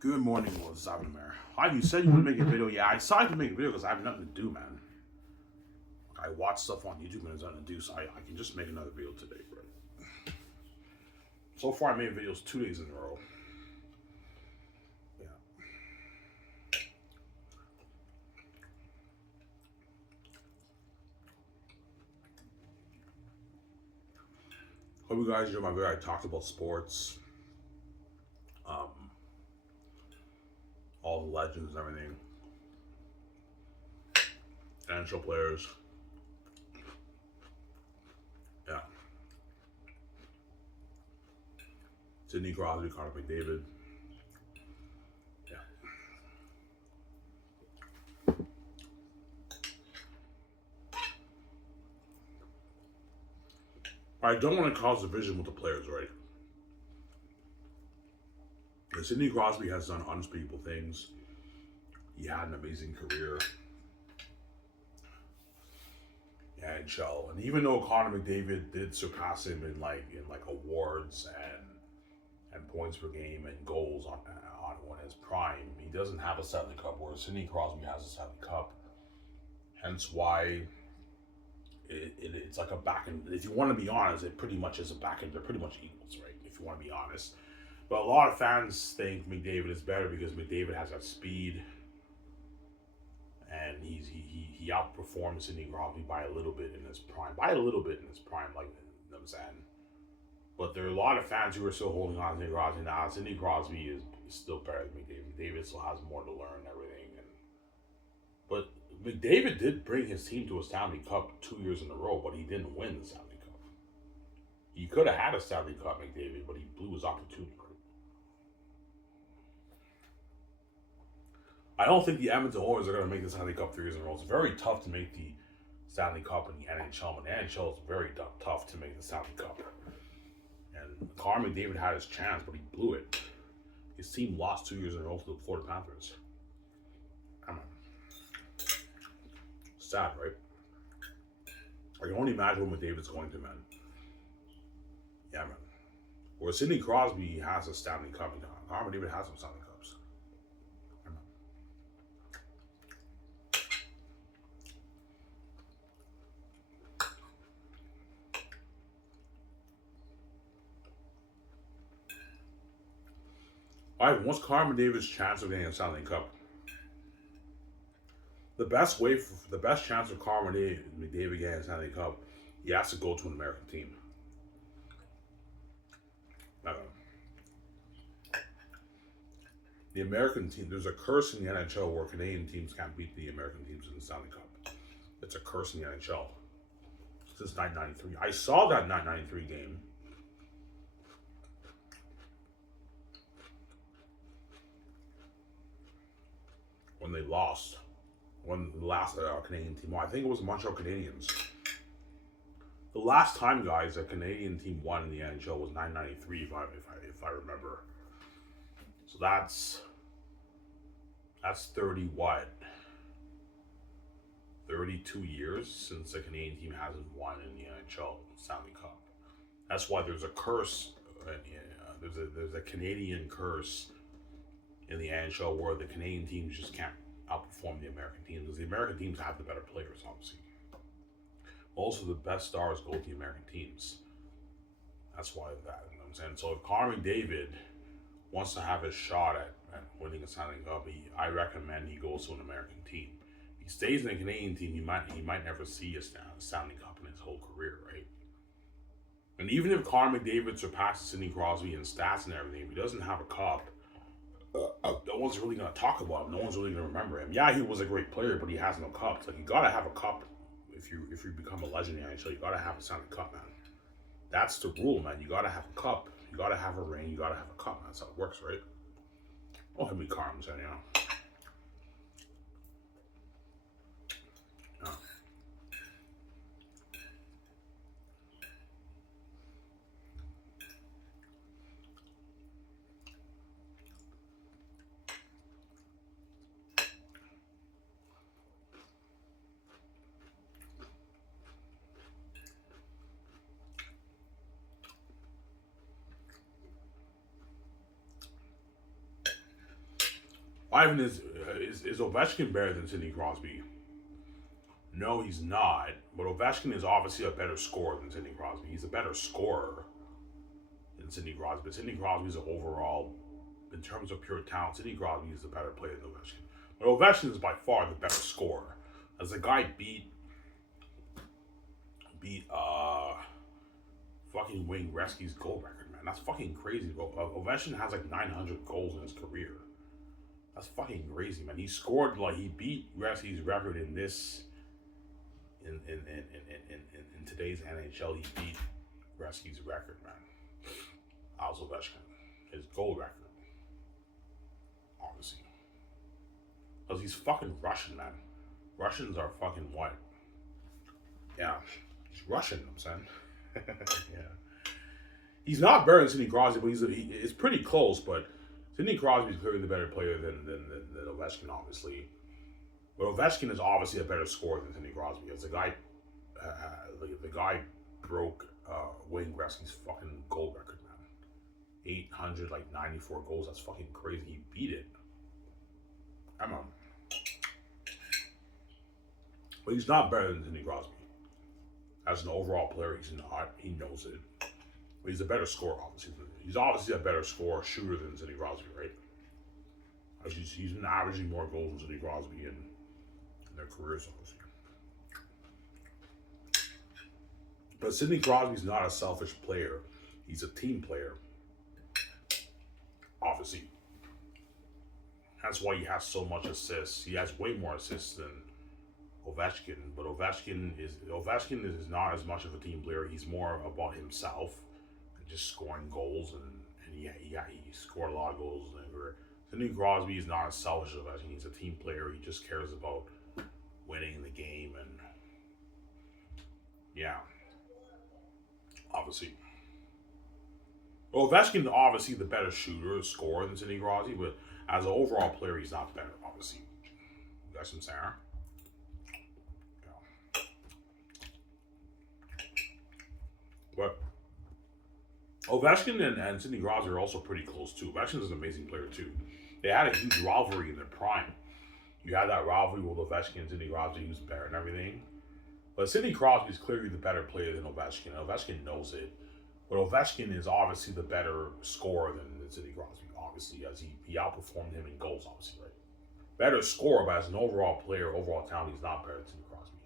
Good morning, what's up, man? Hi, you said you would make a video. Yeah, I decided to make a video because I have nothing to do, man. I watch stuff on YouTube and there's nothing to do, so I can just make another video today, bro. So far, I made videos 2 days in a row. Yeah. Hope you guys enjoyed my video. I talked about sports, um, all the legends and everything, NHL players. Yeah. Sidney Crosby, Connor McDavid. Yeah. I don't want to cause division with the players, right? And Sidney Crosby has done unspeakable things. He had an amazing career. NHL, and even though Connor McDavid did surpass him in awards and points per game and goals on when his prime, he doesn't have a Stanley Cup. Whereas Sidney Crosby has a Stanley Cup. Hence why it's like a back and if you want to be honest, it pretty much is a back and they're pretty much equals, right? If you want to be honest, but a lot of fans think McDavid is better because McDavid has that speed and he outperformed Sidney Crosby by a little bit in his prime. By a little bit in his prime, like you know what I'm saying. But there are a lot of fans who are still holding on to Sidney Crosby now. Sidney Crosby is still better than McDavid. McDavid still has more to learn and everything. But McDavid did bring his team to a Stanley Cup 2 years in a row, but he didn't win the Stanley Cup. He could have had a Stanley Cup, McDavid, but he blew his opportunity. I don't think the Edmonton Oilers are going to make the Stanley Cup 3 years in a row. It's very tough to make the Stanley Cup in the NHL. But the NHL is very tough to make the Stanley Cup. And Connor McDavid had his chance, but he blew it. His team lost 2 years in a row to the Florida Panthers. Come on. Sad, right? I can only imagine what McDavid's going to, man. Yeah, man. Where Sidney Crosby has a Stanley Cup, and Connor McDavid has some Stanley Cups. All right, what's Connor McDavid's chance of getting a Stanley Cup? The best chance of Connor McDavid getting a Stanley Cup, he has to go to an American team. The American team, there's a curse in the NHL where Canadian teams can't beat the American teams in the Stanley Cup. It's a curse in the NHL since 1993. I saw that 1993 game. When they lost, when the last Canadian team won. I think it was the Montreal Canadiens. The last time, guys, a Canadian team won in the NHL was 1993, if I remember. So that's 30 what? 32 years since a Canadian team hasn't won in the NHL Stanley Cup. That's why there's a curse. There's a Canadian curse in the NHL where the Canadian teams just can't outperform the American teams because the American teams have the better players, obviously. Most of the best stars go to the American teams. That's why that. You know what I'm saying? So if Connor McDavid wants to have his shot at winning a Stanley Cup, I recommend he goes to an American team. If he stays in a Canadian team, he might never see a Stanley Cup in his whole career, right? And even if Connor McDavid surpasses Sidney Crosby in stats and everything, if he doesn't have a cup, no one's really going to talk about him. No one's really going to remember him. Yeah, he was a great player, but he has no cups. Like, you got to have a cup if you become a legend in the NHL. You got to have a Stanley Cup, man. That's the rule, man. You got to have a cup. You got to have a ring. You got to have a cup, man. That's how it works, right? Oh, hit me Carms, anyhow. Yeah. Ivan is Ovechkin better than Sidney Crosby? No, he's not. But Ovechkin is obviously a better scorer than Sidney Crosby. He's a better scorer than Sidney Crosby. But Sidney Crosby is overall, in terms of pure talent, Sidney Crosby is the better player than Ovechkin. But Ovechkin is by far the better scorer. As the guy beat fucking Wayne Gretzky's goal record, man. That's fucking crazy, bro. Ovechkin has like 900 goals in his career. That's fucking crazy, man. He scored like he beat Gretzky's record in this in today's NHL. He beat Gretzky's record, man. Alex Ovechkin, his goal record, obviously, because he's fucking Russian, man. Russians are fucking what? Yeah, he's Russian. I'm saying, yeah. He's not better than Sidney Crosby, but it's pretty close. But Sidney Crosby is clearly the better player than Ovechkin, obviously. But Ovechkin is obviously a better scorer than Sidney Crosby, because the guy broke Wayne Gretzky's fucking goal record, man. 894 goals. That's fucking crazy. He beat it. Come on. But he's not better than Sidney Crosby. As an overall player, he's not. He knows it. But he's a better scorer, obviously. He's obviously a better scorer, shooter than Sidney Crosby, right? He's been averaging more goals than Sidney Crosby in their careers, obviously. But Sidney Crosby's not a selfish player. He's a team player. Obviously. That's why he has so much assists. He has way more assists than Ovechkin. But Ovechkin is not as much of a team player. He's more about himself and just scoring goals, and he scored a lot of goals. Sidney Crosby is not as selfish as Ovechkin. He's a team player. He just cares about winning the game, and yeah, obviously. Well, Ovechkin obviously the better shooter, scorer than Sidney Crosby, but as an overall player, he's not better, obviously. You guys some Sarah? Yeah. But Ovechkin and Sidney Crosby are also pretty close too. Ovechkin is an amazing player too. They had a huge rivalry in their prime. You had that rivalry with Ovechkin and Sidney Crosby, who's better and everything. But Sidney Crosby is clearly the better player than Ovechkin. Ovechkin knows it. But Ovechkin is obviously the better scorer than Sidney Crosby, obviously, as he outperformed him in goals, obviously, right? Better scorer, but as an overall player, overall talent, he's not better than Sidney Crosby.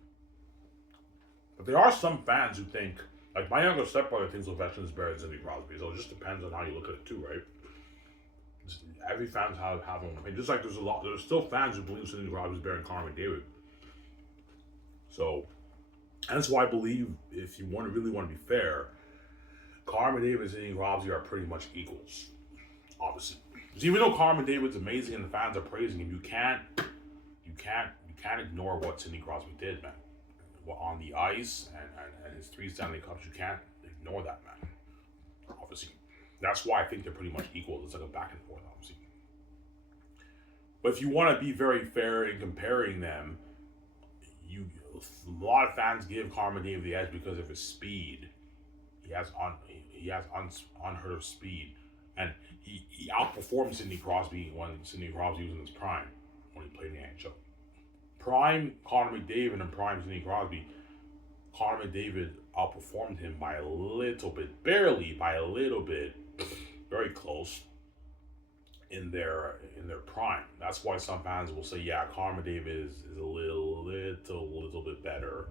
But there are some fans who think, like my younger stepbrother thinks Ovechkin is better than Sidney Crosby, so it just depends on how you look at it too, right? Every fans have an opinion. Just like there's still fans who believe Sidney Crosby is better than Connor McDavid. So, and that's why I believe, if you really want to be fair, Connor McDavid and Sidney Crosby are pretty much equals, obviously. Because even though Connor McDavid's amazing and the fans are praising him, you can't ignore what Sidney Crosby did, man. On the ice and his 3 Stanley Cups, you can't ignore that, man. Obviously. That's why I think they're pretty much equal. It's like a back and forth, obviously. But if you want to be very fair in comparing them, a lot of fans give Connor McDavid the edge because of his speed. He has unheard of speed, and he outperformed Sidney Crosby when Sidney Crosby was in his prime, when he played in the NHL. Prime Connor McDavid and prime Sidney Crosby, Connor McDavid outperformed him by a little bit, barely by a little bit, very close in their prime. That's why some fans will say, yeah, Connor McDavid is a little bit better.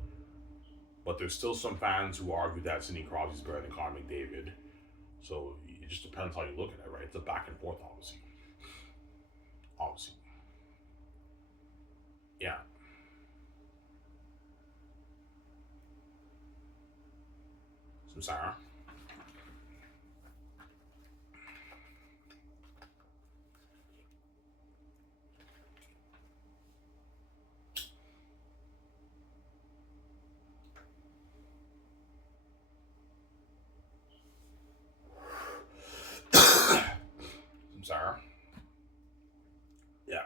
But there's still some fans who argue that Sidney Crosby is better than Connor McDavid. So it just depends how you look at it, right? It's a back and forth, obviously. Obviously. Yeah. Some Sarah. Some Sarah. Yeah.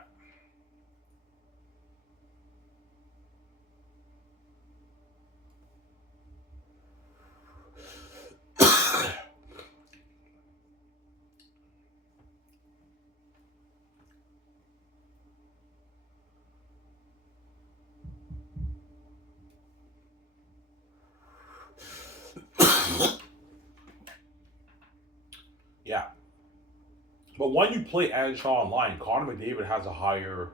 But when you play NHL online, Connor McDavid has a higher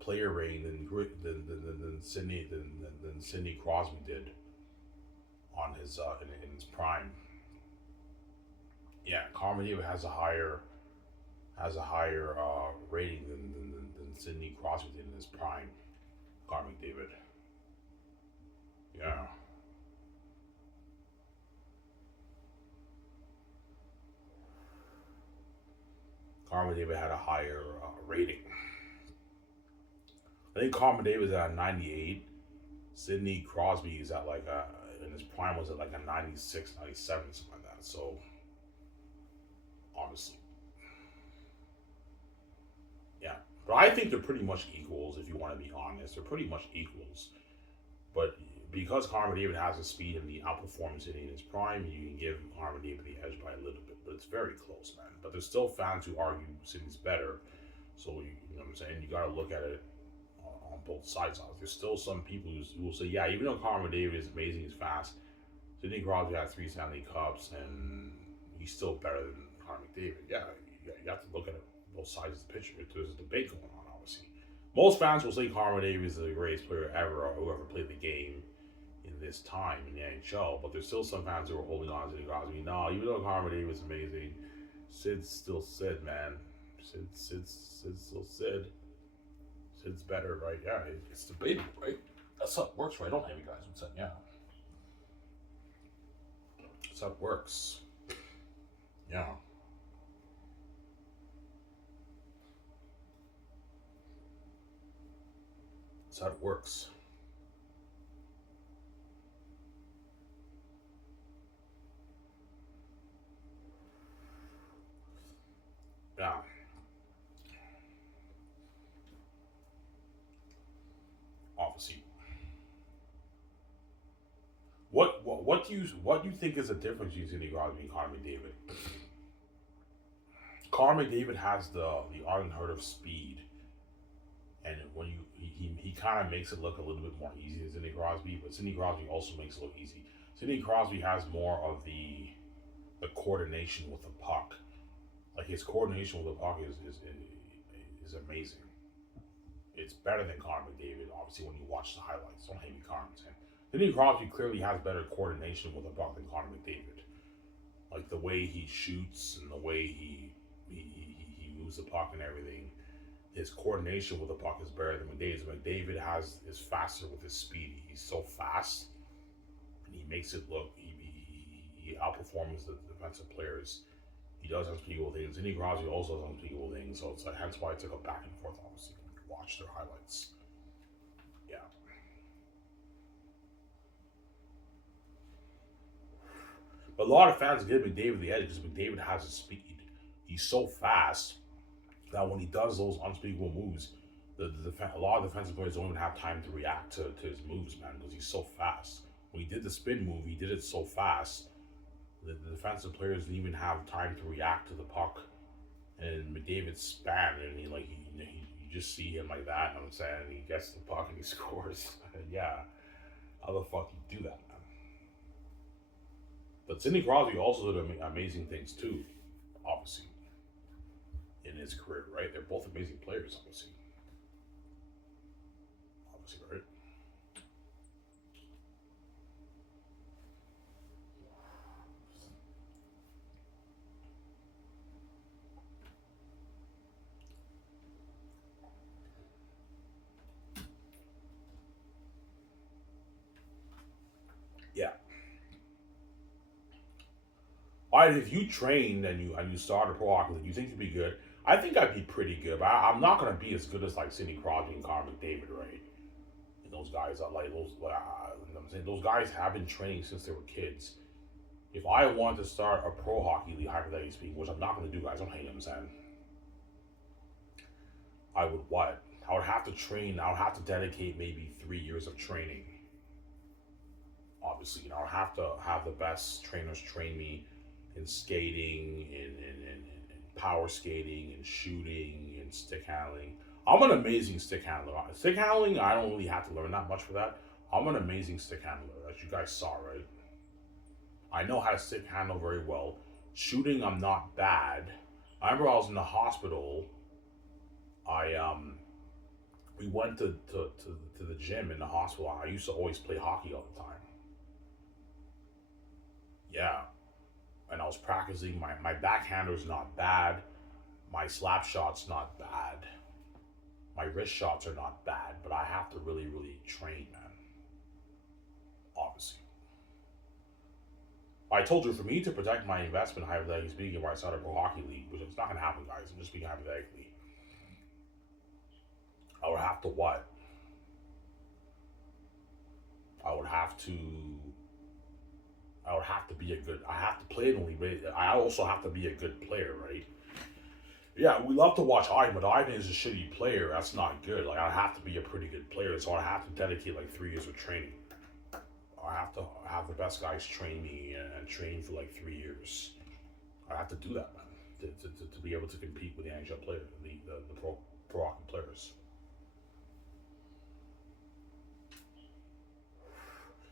player rating than Sidney Crosby did on his in his prime. Yeah, Connor McDavid has a higher rating than Sidney Crosby did in his prime. Connor McDavid. Yeah. Connor McDavid had a higher rating. I think Connor McDavid is at a 98. Sidney Crosby is at like a, in his prime was at like a 96, 97, something like that. So, obviously, yeah. But I think they're pretty much equals, if you want to be honest. They're pretty much equals. But because Connor McDavid has the speed and the outperformance in his prime, you can give Connor McDavid the edge by a little bit. But it's very close, man. But there's still fans who argue Sidney's better. So, you know what I'm saying? You got to look at it on both sides. There's still some people who will say, yeah, even though Connor McDavid is amazing, he's fast, Sidney Crosby had 3 Stanley Cups, and he's still better than Connor McDavid. Yeah, you have to look at it both sides of the picture. There's a debate going on, obviously. Most fans will say Connor McDavid is the greatest player ever or whoever played the game in this time in the NHL, but there's still some fans who are holding on to Sidney Crosby. No, even though Connor McDavid is amazing, Sid's still Sid, man. Sid's still Sid. Sid's better, right? Yeah, it's debatable, right? That's how it works, right? Don't have you guys would say, yeah. That's how it works. Yeah. That's how it works. Yeah. Obviously. What do you think is the difference between Sidney Crosby and Connor McDavid? Connor McDavid has the unheard of speed, and when he kind of makes it look a little bit more easy than Sidney Crosby, but Sidney Crosby also makes it look easy. Sidney Crosby has more of the coordination with the puck. Like his coordination with the puck is amazing. It's better than Connor McDavid, obviously, when you watch the highlights. Don't hate me, Connor. Sidney Crosby clearly has better coordination with the puck than Connor McDavid. Like the way he shoots and the way he moves the puck and everything. His coordination with the puck is better than McDavid's. McDavid is faster with his speed. He's so fast, and he makes it look. He outperforms the defensive players. He does unspeakable things. Sidney Crosby also does unspeakable things. So it's like hence why it took a back and forth. Obviously, when you watch their highlights. Yeah, but a lot of fans give McDavid the edge because McDavid has his speed. He's so fast that when he does those unspeakable moves, a lot of defensive players don't even have time to react to his moves, man, because he's so fast. When he did the spin move, he did it so fast. The defensive players didn't even have time to react to the puck, and McDavid span, and you just see him like that. And I'm saying, and he gets the puck and he scores. Yeah, how the fuck do you do that, man? But Sidney Crosby also did amazing things too, obviously, in his career, right? They're both amazing players, obviously, right? Yeah. All right, if you trained and you started pro hockey, you think you'd be good? I think I'd be pretty good, but I'm not gonna be as good as like Sidney Crosby and Connor McDavid, right? And those guys are like those. You know what I'm saying, those guys have been training since they were kids. If I wanted to start a pro hockey league, hypothetically speaking, which I'm not gonna do, guys, don't hate them, saying I would what? I would have to train. I would have to dedicate maybe 3 years of training. Obviously, I would have to have the best trainers train me in skating, in power skating, in shooting, in stick handling. I'm an amazing stick handler. Stick handling, I don't really have to learn that much for that. I'm an amazing stick handler, as you guys saw, right? I know how to stick handle very well. Shooting, I'm not bad. I remember I was in the hospital. I we went to the gym in the hospital. I used to always play hockey all the time. Yeah, and I was practicing. My backhander's not bad. My slap shot's not bad. My wrist shots are not bad, but I have to really train, man. Obviously, I told you for me to protect my investment, hypothetically speaking, where I started a pro hockey league, which it's not gonna happen, guys. I'm just speaking hypothetically. I would have to what? I would have to. I would have to be a good. I have to play in the league. I also have to be a good player, right? Yeah, we love to watch Ivan, but Ivan is a shitty player. That's not good. Like I have to be a pretty good player, so I have to dedicate like 3 years of training. I have to have the best guys train me and train for like 3 years. I have to do that, man, to be able to compete with the NHL players, the pro hockey players.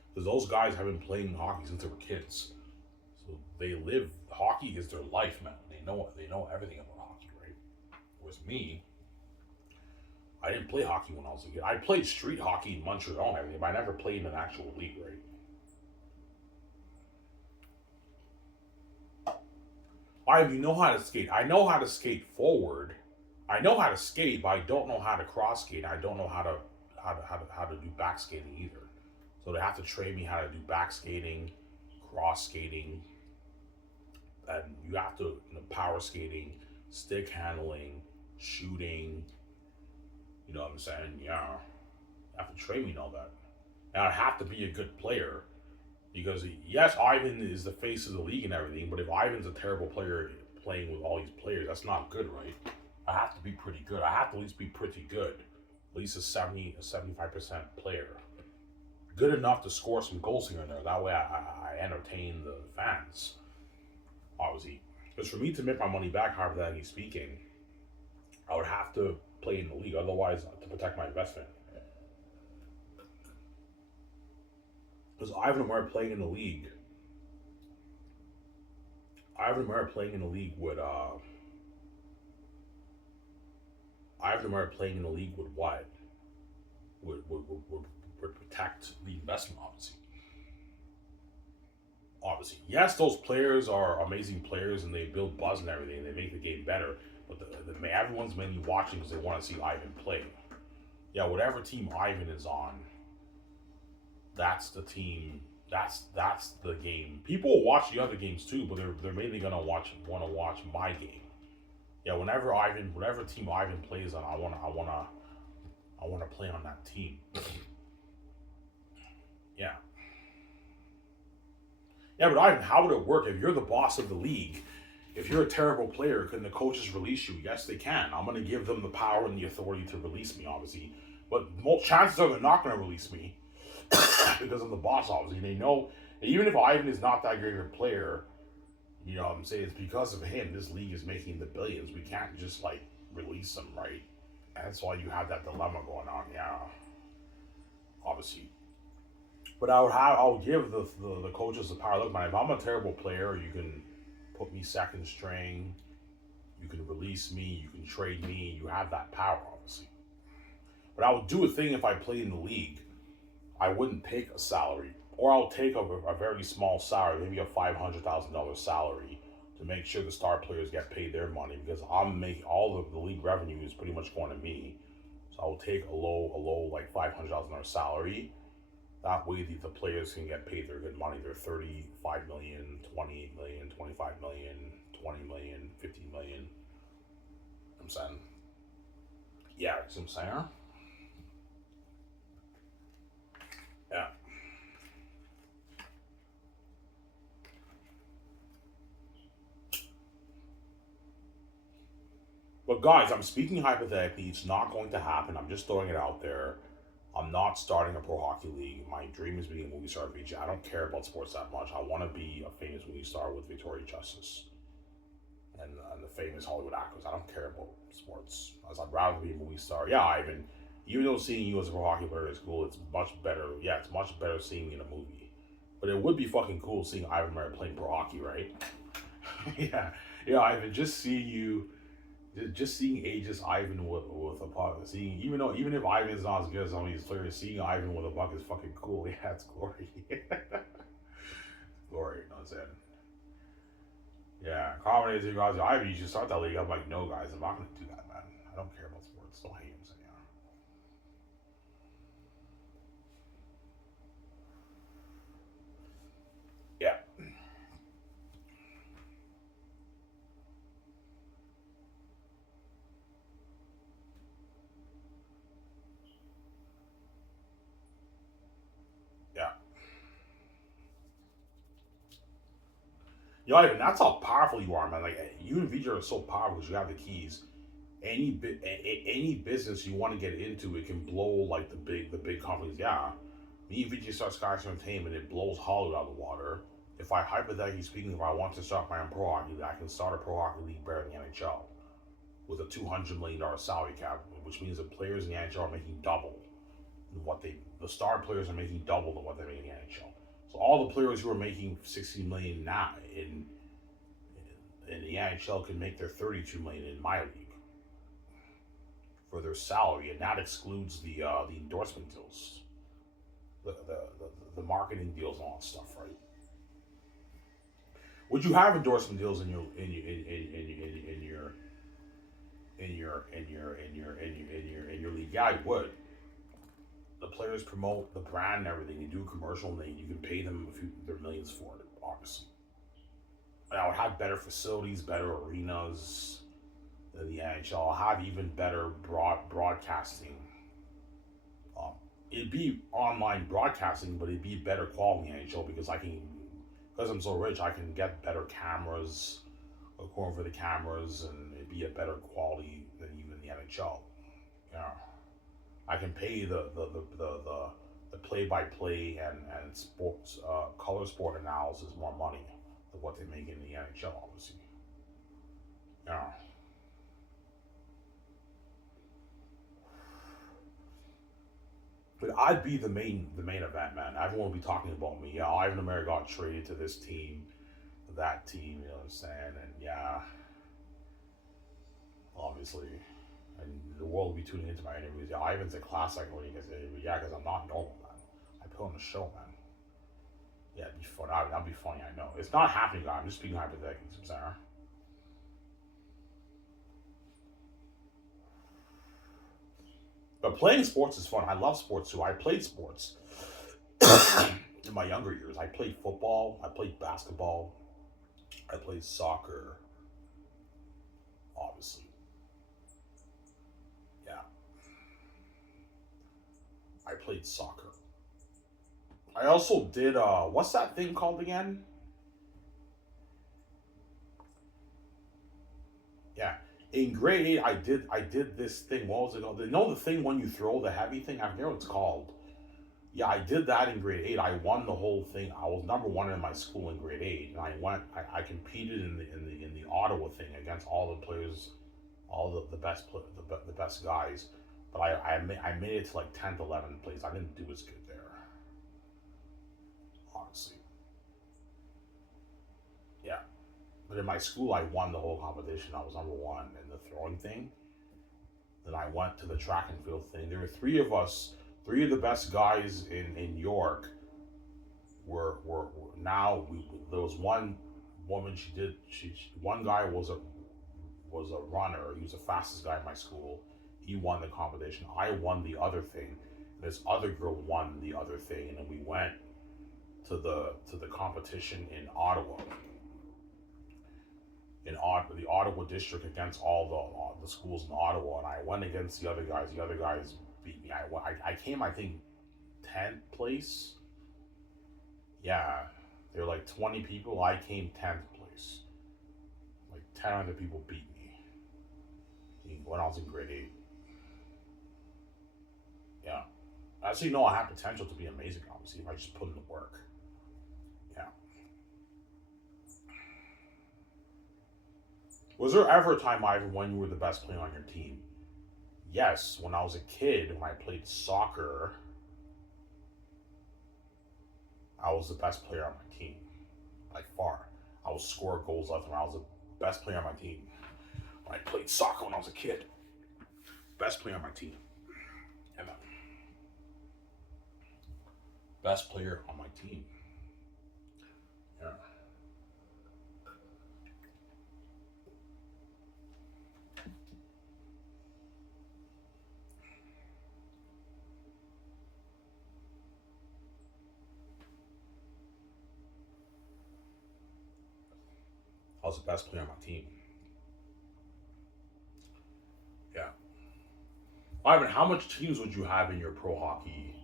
Because those guys have been playing hockey since they were kids, so they live hockey is their life, man. They know everything about hockey, right? Whereas me, I didn't play hockey when I was a kid. I played street hockey in Montreal and everything, but I never played in an actual league, right? You know how to skate. I know how to skate forward. I know how to skate, but I don't know how to cross skate. I don't know how to do back skating either. So they have to train me how to do back skating, cross skating, and you have to power skating, stick handling, shooting. You know what I'm saying? Yeah, you have to train me in all that, and I have to be a good player because yes, Ivan is the face of the league and everything, but if Ivan's a terrible player playing with all these players, that's not good, right? I have to be pretty good. I have to at least be pretty good, at least a 75% player. Good enough to score some goals here and there. That way I entertain the fans, obviously. Because for me to make my money back, hypothetically speaking, I would have to play in the league. Otherwise, to protect my investment. Because Ivan and Murray playing in the league. Ivan and Murray playing in the league would Ivan and Murray playing in the league would what? Would protect the investment, obviously. Yes, those players are amazing players and they build buzz and everything. And they make the game better. But everyone's mainly watching because they want to see Ivan play. Yeah, whatever team Ivan is on, that's the team. That's the game. People will watch the other games too, but they're mainly gonna want to watch my game. Yeah, whatever team Ivan plays on, I wanna play on that team. Yeah. Yeah, but Ivan, how would it work if you're the boss of the league? If you're a terrible player, can the coaches release you? Yes, they can. I'm going to give them the power and the authority to release me, obviously. But chances are they're not going to release me because I'm the boss, obviously. They know, even if Ivan is not that great of a player, you know what I'm saying, it's because of him. This league is making the billions. We can't just, like, release him, right? That's why you have that dilemma going on, yeah. Obviously. But I'll give the coaches the power. Look, man, if I'm a terrible player, you can put me second string, you can release me, you can trade me, you have that power, obviously. But I would do a thing if I played in the league. I wouldn't take a salary, or I'll take a very small salary, maybe a $500,000 salary, to make sure the star players get paid their money, because I'm making all of the league revenue is pretty much going to me. So I will take a low like $500,000 salary. That way the players can get paid their good money. They're 35 million, 28 million, 25 million, 20 million, 15 million. I'm saying. Yeah, you see what I'm saying? Yeah. But guys, I'm speaking hypothetically. It's not going to happen. I'm just throwing it out there. I'm not starting a pro hockey league. My dream is being a movie star, VJ. I don't care about sports that much. I want to be a famous movie star with Victoria Justice and the famous Hollywood actors. I don't care about sports. I'd rather be a movie star. Yeah, Ivan, even though seeing you as a pro hockey player is cool, it's much better. Yeah, it's much better seeing you in a movie. But it would be fucking cool seeing Ivan Murray playing pro hockey, right? Yeah, yeah, Ivan. Just seeing you, just seeing Aegis Ivan with a puck, seeing even if Ivan's not as good as some of these players, seeing Ivan with a puck is fucking cool. Yeah, it's glory. Glory, you know what I'm saying? Yeah, accommodating guys. Ivan, you should start that league. I'm like, no, guys, I'm not gonna do that, man. I don't care about sports. Don't hate him, so yeah. Yeah, yeah. You know, Ivan, that's how powerful you are, man. Like you and VJ are so powerful because you have the keys. Any business you want to get into, it can blow like the big companies. Yeah, me and VJ start Skyx Entertainment, it blows Hollywood out of the water. If I hypothetically speaking, if I want to start my own pro hockey league, I can start a pro hockey league better than the NHL with a $200 million salary cap, which means the players in the NHL are making double what the star players are making double than what they make in the NHL. So all the players who are making 16 million now in the NHL can make their 32 million in my league for their salary, and that excludes the endorsement deals, the marketing deals, and all that stuff, right? Would you have endorsement deals in your league? Yeah, I would. The players promote the brand and everything. You do a commercial and you can pay them their millions for it, obviously. And I would have better facilities, better arenas than the NHL. I'll have even better broadcasting. Um, it'd be online broadcasting, but it'd be better quality in the NHL because I'm so rich, I can get better cameras, according for the cameras, and it'd be a better quality than even the NHL. Yeah. I can pay the play by play and sports color sport analysis more money than what they make in the NHL, obviously. Yeah, but I'd be the main event, man. Everyone will be talking about me. Yeah, Ivan Amir got traded to this team, that team. You know what I'm saying? And yeah, obviously, and the world will be tuning into my interviews. Yeah, Ivan's a class act when he gets interviewed. Yeah, because I'm not normal, man. I put on a show, man. Yeah, it'd be fun. That'd be funny. I know it's not happening, guys. I'm just speaking hypothetically, Sarah. But playing sports is fun. I love sports too. I played sports in my younger years. I played football. I played basketball. I played soccer. Obviously, yeah. I played soccer. I also did. What's that thing called again? Yeah. In grade eight, I did this thing. What was it called? You know the thing when you throw the heavy thing? I forget what it's called. Yeah, I did that in grade eight. I won the whole thing. I was number one in my school in grade eight, and I competed in the Ottawa thing against all the players, all the best the best guys. But I made it to like 10th, 11th place. I didn't do as good there, honestly. Yeah, but in my school, I won the whole competition. I was number one in the throwing thing. Then I went to the track and field thing. There were three of us, three of the best guys in York were now there was one woman, one guy was a runner. He was the fastest guy in my school. He won the competition. I won the other thing. This other girl won the other thing, and then we went to the competition in Ottawa, the Ottawa district, against all the schools in Ottawa, and I went against the other guys. The other guys beat me. I came, I think, 10th place. Yeah, there were like 20 people. I came 10th place. Like 10 other people beat me when I was in grade eight. Yeah, actually, no, I have potential to be amazing. Obviously, if I just put in the work. Yeah. Was there ever a time, Ivan, when you were the best player on your team? Yes, when I was a kid, when I played soccer, I was the best player on my team by far. I would score goals left and right. I was the best player on my team. When I played soccer when I was a kid. Best player on my team. Yeah, man. Best player on my team. Yeah. I was the best player on my team. Yeah. Ivan, how much teams would you have in your pro hockey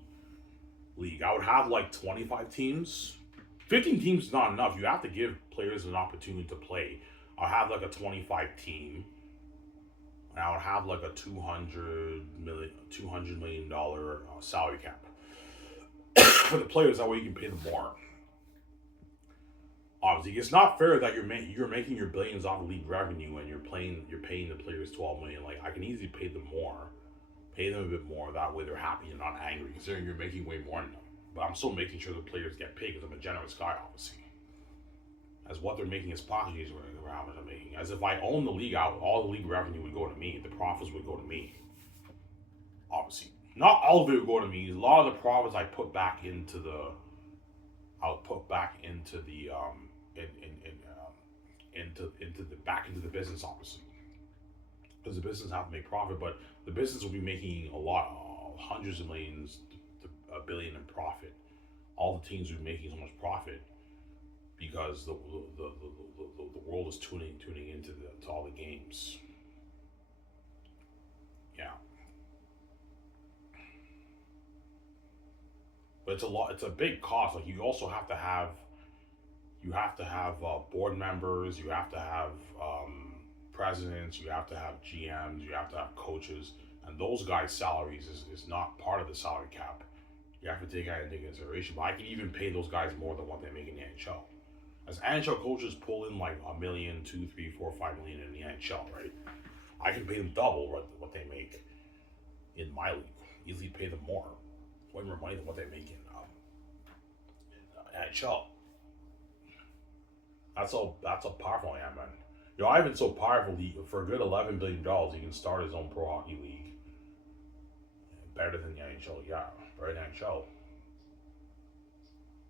league? I would have like 25 teams. 15 teams is not enough. You have to give players an opportunity to play. I'll have like a 25 team. And I would have like a $200 million salary cap for the players. That way you can pay them more. Obviously, it's not fair that you're making your billions off of league revenue and you're paying the players 12 million. Like I can easily pay them more, pay them a bit more. That way they're happy and not angry, considering you're making way more than them. But I'm still making sure the players get paid because I'm a generous guy, obviously. As what they're making is pocket is how much I'm making. As if I own the league out, all the league revenue would go to me. The profits would go to me. Obviously, not all of it would go to me. A lot of the profits I put back into the, I'll put back into the into the business, obviously, because the business have to make profit. But the business will be making a lot, hundreds of millions, to a billion in profit. All the teams will be making so much profit because the world is tuning into to all the games. Yeah, but it's a lot. It's a big cost. Like you also have to have board members. You have to have presidents. You have to have GMs. You have to have coaches, and those guys' salaries is not part of the salary cap. You have to take that into consideration. But I can even pay those guys more than what they make in the NHL. As NHL coaches pull in like $1 million, 2, 3, 4, 5 million in the NHL, right? I can pay them double what they make in my league. Easily pay them more, way more money than what they make in NHL. That's how powerful I am, man. Ivan's so powerful. For a good $11 billion, he can start his own pro hockey league. Better than the NHL, yeah, better than the NHL.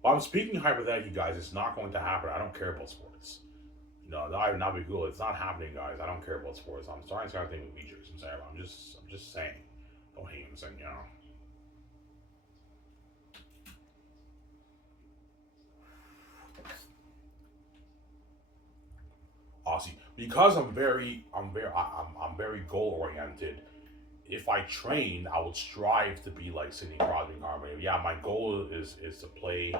Well, I'm speaking hypothetically, guys. It's not going to happen. I don't care about sports. Not be cool. It's not happening, guys. I don't care about sports. I'm starting to think with features. I'm just saying. Don't hate him, saying, Honestly, because I'm very goal oriented. If I trained, I would strive to be like Sidney Crosby and Carmen. Yeah, my goal is to play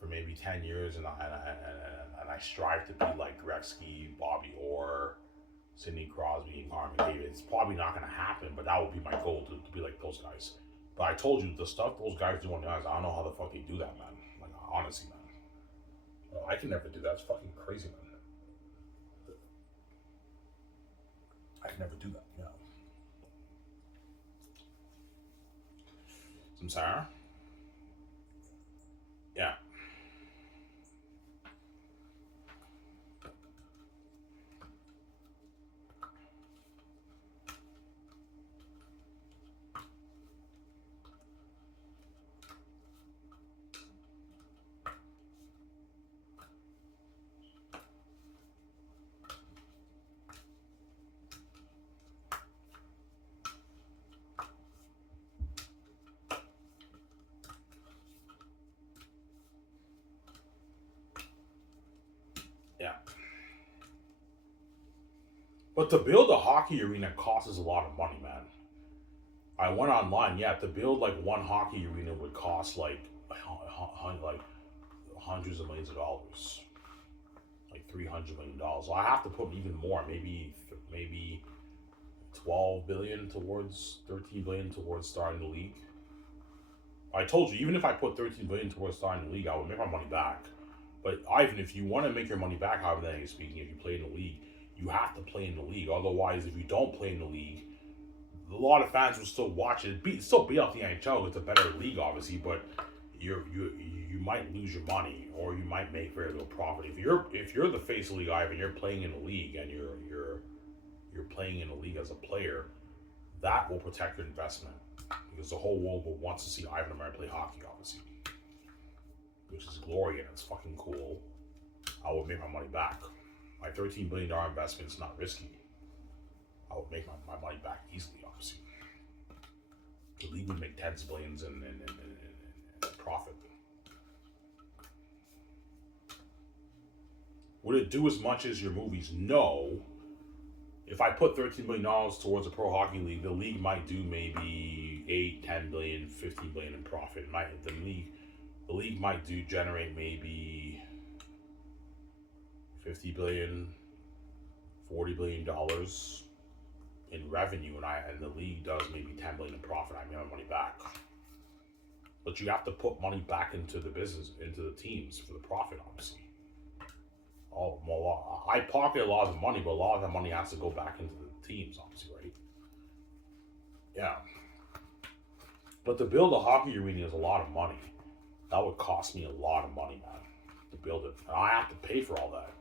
for maybe 10 years, and I strive to be like Gretzky, Bobby Orr, Sidney Crosby, and Carmen David. It's probably not going to happen, but that would be my goal to be like those guys. But I told you, the stuff those guys do on the ice, I don't know how the fuck they do that, man. Like, honestly, man. I can never do that. It's fucking crazy, man. I can never do that, Samsara? Yeah. Yeah. But to build a hockey arena costs a lot of money, man. I went online. Yeah, to build like one hockey arena would cost like hundreds of millions of dollars, like $300 million. So I have to put even more, maybe 12 billion towards 13 billion towards starting the league. I told you, even if I put 13 billion towards starting the league, I would make my money back. But Ivan, if you want to make your money back, however that is speaking, if you play in the league, you have to play in the league. Otherwise, if you don't play in the league, a lot of fans will still watch it. Still beat out the NHL. It's a better league, obviously, but you might lose your money, or you might make very little profit. If you're the face of the league, Ivan, you're playing in a league, and you're playing in a league as a player, that will protect your investment, because the whole world will want to see Ivan Amir play hockey, obviously, which is glory and it's fucking cool. I would make my money back. My $13 billion investment is not risky. I would make my money back easily, obviously. The league would make tens of billions in profit. Would it do as much as your movies? No. If I put $13 billion towards a pro hockey league, the league might do maybe 8, 10 billion, 15 billion in profit. The league might generate maybe 50 billion, $40 billion in revenue, and the league does maybe 10 billion in profit. I make my money back. But you have to put money back into the business, into the teams for the profit, obviously. I pocket a lot of the money, but a lot of the money has to go back into the teams, obviously, right? Yeah. But to build a hockey arena is a lot of money. That would cost me a lot of money, man, to build it. And I have to pay for all that.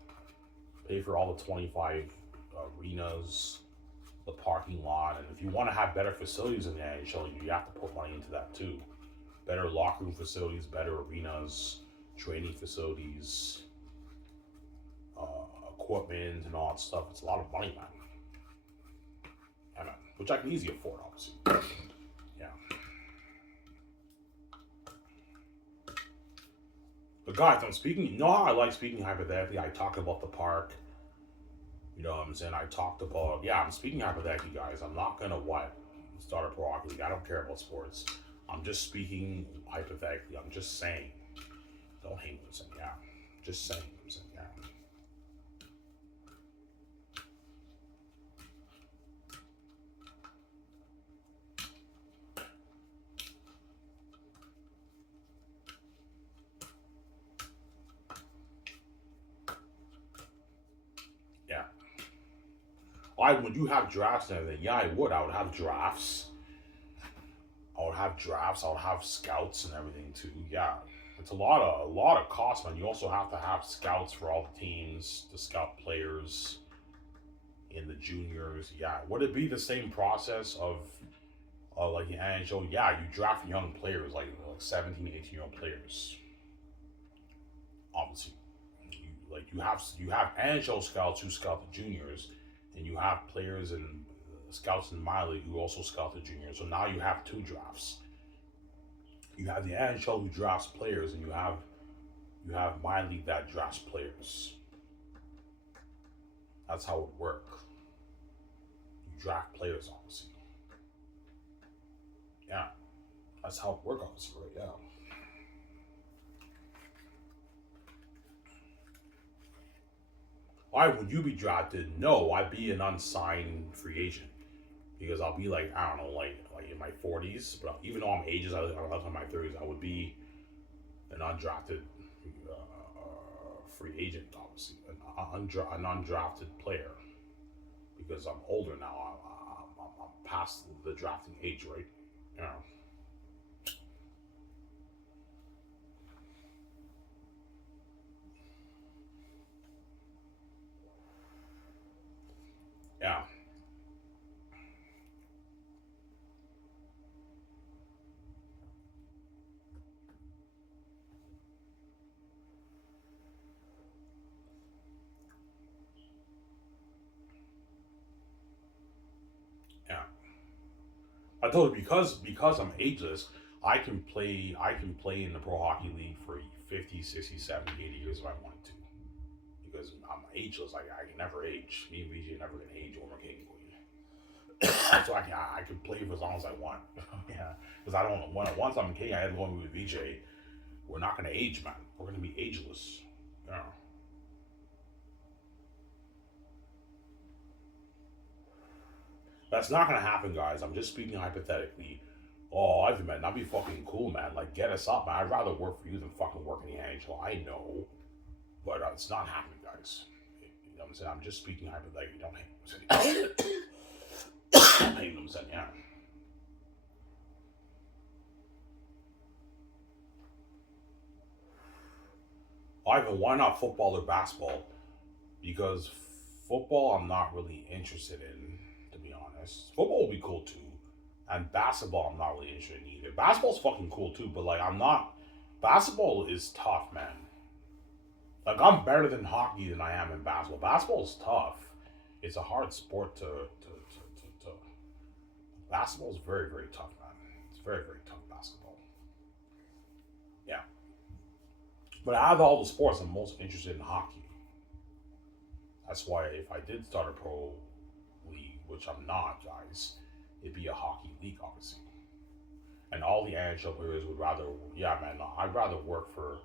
Pay for all the 25 arenas, the parking lot, and if you want to have better facilities in the NHL, you have to put money into that too. Better locker room facilities, better arenas, training facilities, equipment, and all that stuff. It's a lot of money, man. Yeah, man. Which I can easily afford, obviously. Yeah. But guys, I'm speaking. You know how I like speaking hypothetically? I talk about the park. You know what I'm saying? I talked about, I'm speaking hypothetically, guys. I'm not going to start a pro hockey league. I don't care about sports. I'm just speaking hypothetically. I'm just saying. Don't hate me. I'm saying, yeah. Just saying. I'm saying, yeah. Yeah. Would you have drafts and everything? Yeah, I would. I would have drafts. I would have scouts and everything too. Yeah. It's a lot of cost, man. You also have to have scouts for all the teams, to scout players in the juniors. Yeah. Would it be the same process of like the NHL? Yeah, you draft young players, like 17, 18-year-old players. Obviously. You have NHL scouts who scout the juniors, and you have players and scouts in minor league who also scout the juniors. So now you have two drafts. You have the NHL who drafts players, and you have minor league that drafts players. That's how it works. You draft players, obviously. Yeah, that's how it works, obviously, right? Yeah. Why would you be drafted? No, I'd be an unsigned free agent, because I'll be like, I don't know, like in my 40s. But even though I'm ages, I'm in my 30s, I would be an undrafted free agent, obviously, an undrafted player, because I'm older now. I'm past the drafting age, right? You know. Yeah. Yeah. I told you, because I'm ageless, I can play in the pro hockey league for 50, 60, 70, 80 years if I wanted to. Because I'm ageless. I can never age. Me and VJ never gonna age over King Queen. So I can play for as long as I want. Yeah. Because I don't once I'm king, I had one with VJ. We're not gonna age, man. We're gonna be ageless. Yeah. That's not gonna happen, guys. I'm just speaking hypothetically. Oh, I've man, that'd be fucking cool, man. Like, get us up, man. I'd rather work for you than fucking work in the NHL. I know, but it's not happening, guys. You know what I'm saying? I'm just speaking hypothetically. Don't hate me. Don't hate them, saying, yeah. Ivan, why not football or basketball? Because football, I'm not really interested in, to be honest. Football would be cool too, and basketball, I'm not really interested in either. Basketball's fucking cool too, but like, I'm not. Basketball is tough, man. Like, I'm better than hockey than I am in basketball. Basketball is tough. It's a hard sport to. Basketball is very, very tough, man. It's very, very tough basketball. Yeah. But out of all the sports, I'm most interested in hockey. That's why if I did start a pro league, which I'm not, guys, it'd be a hockey league, obviously. And all the NHL players would rather, yeah, man, I'd rather work for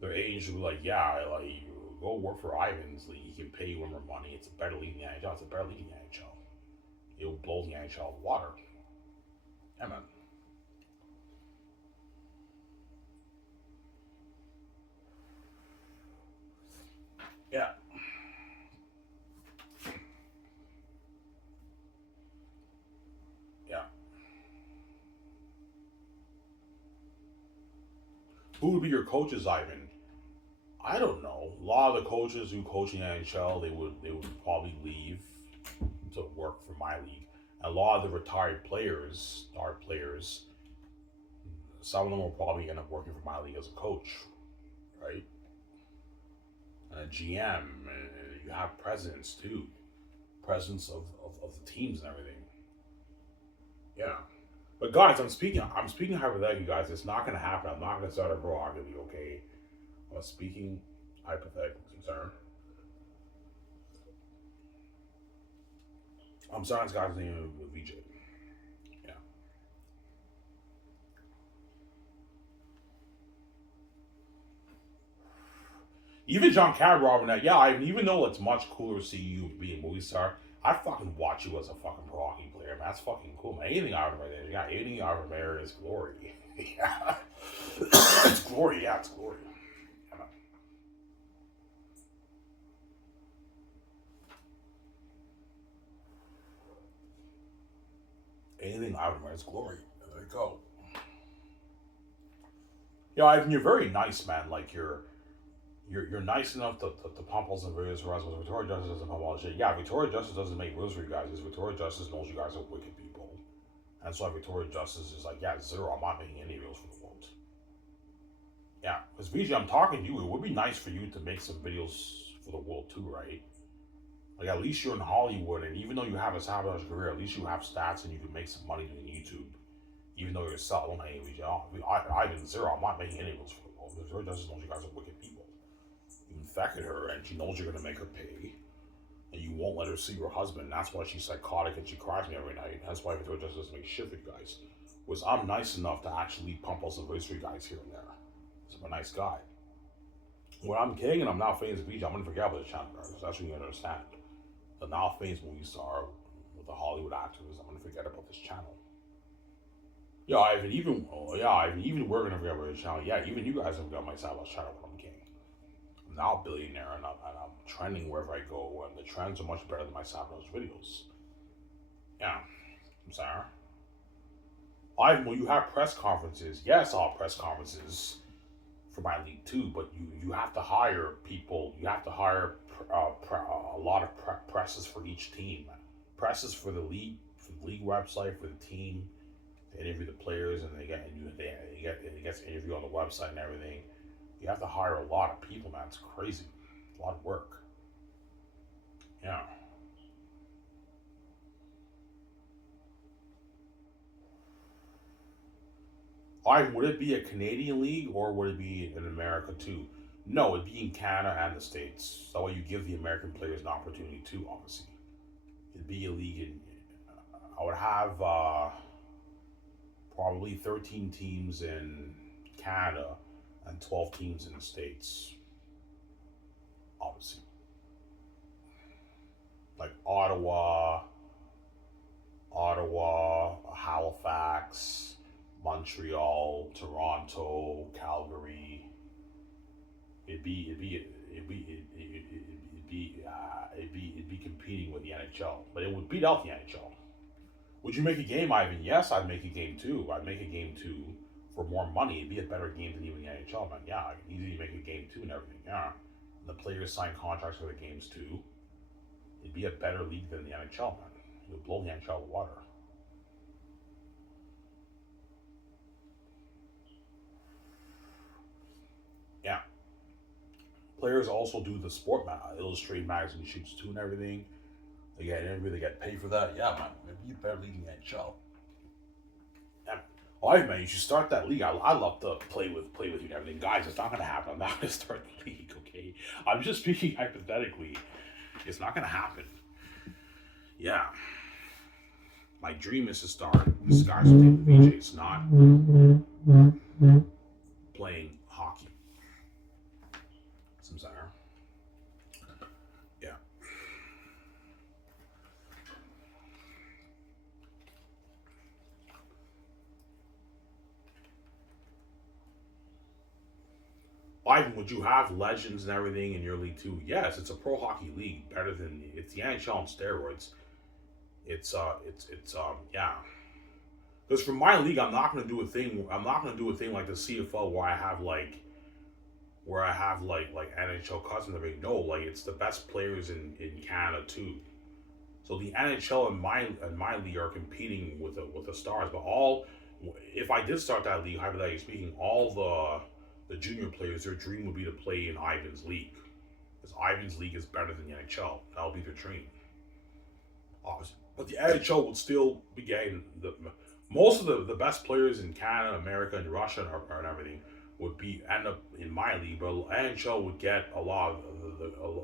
their agents would be like, yeah, like, you go work for Ivan's league. He can pay you more money. It's a better league in the NHL. It's a better league in the NHL. It will blow the NHL out of the water. Yeah, man. Yeah. Yeah. Who would be your coaches, Ivan? I don't know. A lot of the coaches who coach in the NHL, they would probably leave to work for my league. A lot of the retired players, star players, some of them will probably end up working for my league as a coach, right? And a GM, and you have presidents too, presidents of the teams and everything. Yeah. But guys, I'm speaking hypothetically, guys. It's not gonna happen. I'm not gonna start a prerogative, okay? I'm speaking hypothetically, sir. I'm sorry, this guy's name with VJ. Yeah. Even John Cadwalder now, yeah, even though it's much cooler to see you be a movie star, I fucking watch you as a fucking pro hockey player, man. That's fucking cool, man. Anything out of there, yeah, anything out of there is glory. Yeah. It's glory, yeah, it's glory. Yeah, man. Anything out of there is glory. There you go. Yeah, Ivan, you're very nice, man. Like you're nice enough to pump all some videos for us, but Victoria Justice doesn't pump all the shit. Yeah, Victoria Justice doesn't make rules for you guys because Victoria Justice knows you guys are wicked people. And so Victoria Justice is like, yeah, zero, I'm not making any rules for the world. Yeah, because VJ, I'm talking to you. It would be nice for you to make some videos for the world too, right? Like at least you're in Hollywood, and even though you have a established career, at least you have stats and you can make some money doing YouTube. Even though you're selling, hey, VJ, I did zero. I'm not making any rules for the world. Victoria Justice knows you guys are wicked people. You infected her, and she knows you're gonna make her pay, and you won't let her see her husband. That's why she's psychotic and she cries me every night. That's why Victoria just doesn't make shit for you guys. Was I'm nice enough to actually pump out some race for you guys here and there. So I'm a nice guy. When I'm king and I'm not famous beach, I'm gonna forget about the channel, guys. That's what you understand. The now famous movie star with the Hollywood actors, I'm gonna forget about this channel. Yeah, even we're gonna forget about this channel. Yeah, even you guys have got my Savage channel when I'm king. I'm now a billionaire and I'm trending wherever I go, and the trends are much better than my Savage videos. Yeah, I'm sorry. When you have press conferences, yes, I'll have press conferences for my league too, but you have to hire people. You have to hire a lot of presses for each team. Presses for the league website, for the team, to interview the players, and they get to interview on the website and everything. You have to hire a lot of people, man. It's crazy. A lot of work. Yeah. Would it be a Canadian league or would it be in America too? No, it'd be in Canada and the States. That way you give the American players an opportunity too, obviously. It'd be a league in. I would have probably 13 teams in Canada and 12 teams in the States, obviously. Like Ottawa, Halifax, Montreal, Toronto, Calgary. It'd be competing with the NHL, but it would beat out the NHL. Would you make a game, Ivan? Yes, I'd make a game too. I'd make a game too for more money, it'd be a better game than even the NHL, man. Yeah, I can easily make a game too and everything. Yeah, the players sign contracts for the games too. It'd be a better league than the NHL, man. You'll blow the NHL with water. Yeah, players also do the Illustrated magazine shoots too and everything. They get paid for that. Yeah, man, it'd be a better league than the NHL. Yeah. All right, man, you should start that league. I love to play with you and everything, guys. It's not gonna happen. I'm not gonna start the league, okay? I'm just speaking hypothetically. It's not gonna happen. Yeah, my dream is to start the Skies with the VJ. It's not playing hockey. Some center. Yeah. Ivan, would you have legends and everything in your league too? Yes, it's a pro hockey league. Better than it's the NHL on steroids. Yeah. Because for my league, I'm not gonna do a thing. I'm not gonna do a thing like the CFL where I have like NHL cousins. I mean, no, like it's the best players in Canada too. So the NHL and my league are competing with the stars. But all if I did start that league, hypothetically speaking, all the junior players, their dream would be to play in Ivan's league. Because Ivan's league is better than the NHL. That'll be their dream, obviously. But the NHL would still be getting most of the best players in Canada, America, and Russia and everything would be end up in my league. But NHL would get a lot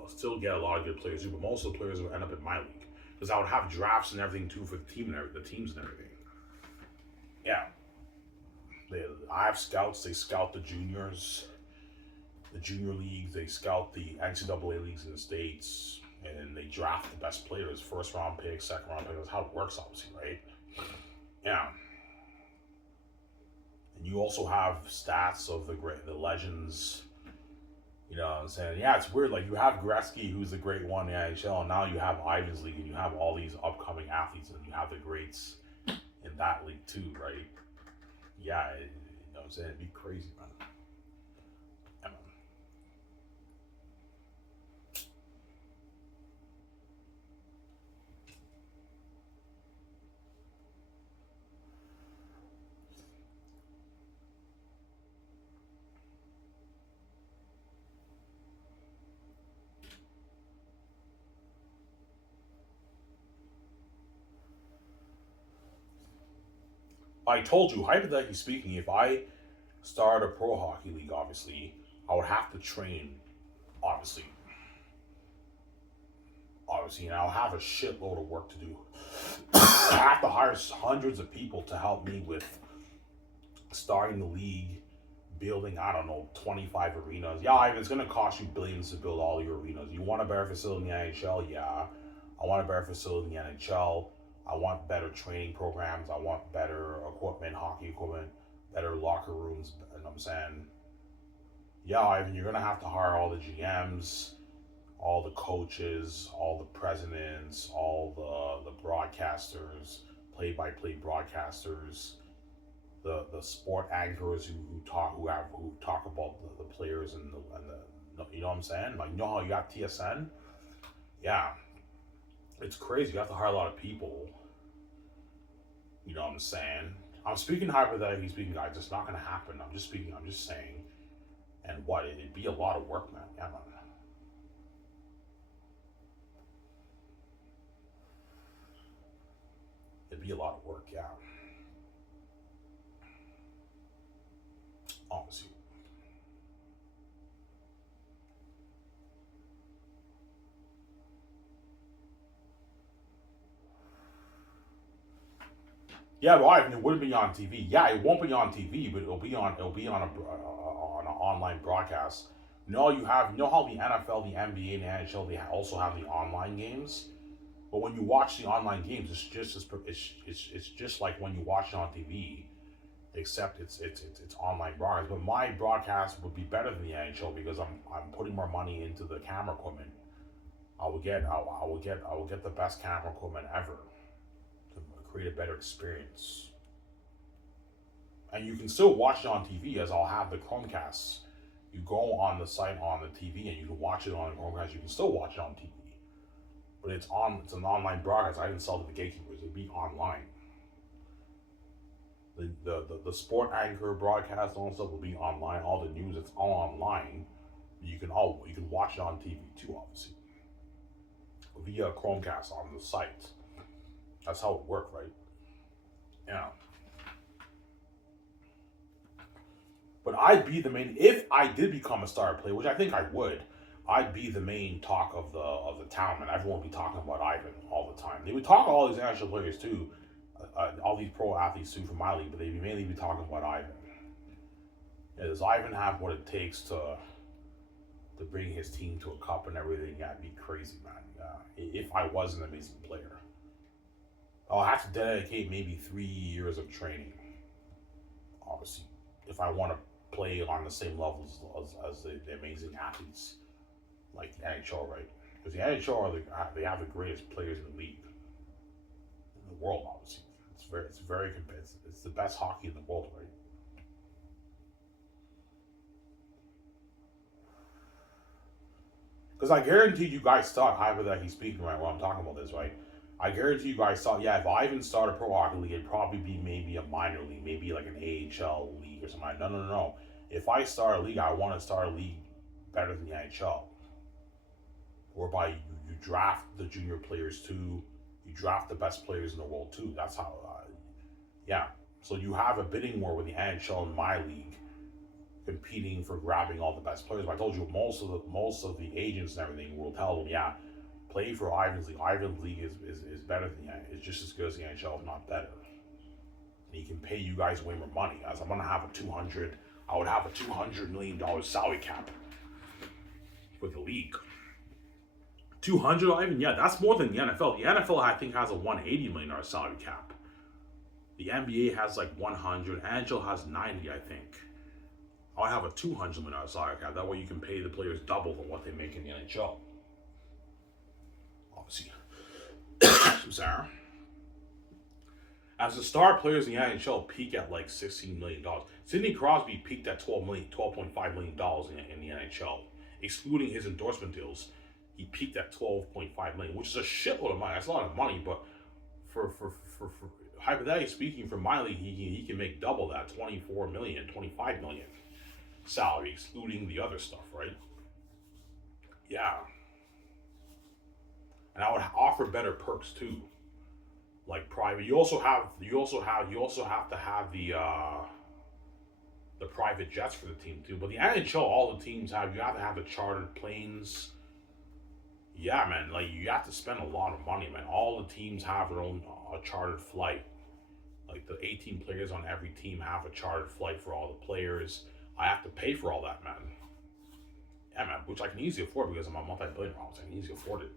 still get a lot of good players too. But most of the players would end up in my league because I would have drafts and everything too for the teams and everything. Yeah, I have scouts. They scout the juniors, the junior leagues. They scout the NCAA leagues in the states, and they draft the best players, first round picks, second round picks. That's how it works, obviously, right? Yeah. And you also have stats of the legends. You know what I'm saying? Yeah, it's weird. Like you have Gretzky, who's the great one in the NHL, and now you have Ivan's league, and you have all these upcoming athletes, and you have the greats in that league too, right? Yeah, you know what I'm saying? It'd be crazy, man. Yeah, man. I told you, hypothetically speaking, if I start a pro hockey league, obviously, I would have to train, obviously, and I'll have a shitload of work to do. I have to hire hundreds of people to help me with starting the league, building, I don't know, 25 arenas. Yeah, it's going to cost you billions to build all your arenas. You want a better facility in the NHL? Yeah. I want a better facility in the NHL. I want better training programs. I want better equipment, hockey equipment, better locker rooms. And I'm saying, yeah, Ivan, you're going to have to hire all the GMs, all the coaches, all the presidents, all the broadcasters, play-by-play broadcasters, the sport anchors who talk about the players and the you know what I'm saying? Like you know how you got TSN? Yeah, it's crazy. You have to hire a lot of people. You know what I'm saying? I'm speaking hypothetically speaking, guys. It's not gonna happen. I'm just speaking. I'm just saying. And what? It'd be a lot of work, man. Yeah, man. It'd be a lot of work. Yeah. Obviously. Yeah, well, it wouldn't be on TV. Yeah, it won't be on TV, but on an online broadcast. No, you know how the NFL, the NBA, and the NHL they also have the online games. But when you watch the online games, it's just like when you watch it on TV, except it's online broadcast. But my broadcast would be better than the NHL because I'm putting more money into the camera equipment. I will get the best camera equipment ever to create a better experience. And you can still watch it on TV, as I'll have the Chromecasts. You go on the site on the TV and you can watch it on the Chromecast. You can still watch it on TV. But it's an online broadcast. I didn't sell to the gatekeepers. It'd be online. The sport anchor broadcast, all that stuff will be online. All the news, it's all online. You can watch it on TV too, obviously, via Chromecast on the site. That's how it worked, right? Yeah. But I'd be the main, if I did become a star player, which I think I would. I'd be the main talk of the town, and everyone would be talking about Ivan all the time. They would talk about all these national players too, all these pro athletes too from my league, but they'd mainly be talking about Ivan. Yeah, does Ivan have what it takes to bring his team to a cup and everything? Yeah, it'd be crazy, man. If I was an amazing player, I'll have to dedicate maybe 3 years of training. Obviously, if I want to play on the same levels as the amazing athletes like the NHL, right? Because the NHL they have the greatest players in the league, in the world. Obviously, it's very competitive. It's the best hockey in the world, right? Because I guarantee you guys thought, hypothetically speaking, right, while I'm talking about this, right? I guarantee you guys thought, yeah, if Ivan started pro hockey league, it'd probably be maybe a minor league, maybe like an AHL league or something. No. If I start a league, I want to start a league better than the NHL, whereby you draft the junior players too, you draft the best players in the world too. That's how, yeah. So you have a bidding war with the NHL and my league, competing for grabbing all the best players. But I told you most of the agents and everything will tell them, yeah, play for Ivan's league. Ivan's league is better than the, it's just as good as the NHL, if not better. And he can pay you guys way more money. As I'm gonna have I would have a $200 million salary cap for the league. 200, Ivan? Yeah, that's more than the NFL. The NFL, I think, has a $180 million salary cap. The NBA has like 100. NHL has 90, I think. I would have a $200 million salary cap. That way you can pay the players double than what they make in the NHL. Obviously. Sarah. As the star players in the NHL peak at like $16 million. Sidney Crosby peaked at $12.5 million in the NHL. Excluding his endorsement deals, he peaked at $12.5 million, which is a shitload of money. That's a lot of money, but for hypothetically speaking, for my league, he can make double that, $24 million, $25 million salary, excluding the other stuff, right? Yeah. And I would offer better perks too, like private. You also have to have the private jets for the team too. But the NHL, all the teams have. You have to have the chartered planes. Yeah, man. Like you have to spend a lot of money, man. All the teams have their own chartered flight. Like the 18 players on every team have a chartered flight for all the players. I have to pay for all that, man. Yeah, man. Which I can easily afford because I'm a multi-billionaire. I can easily afford it.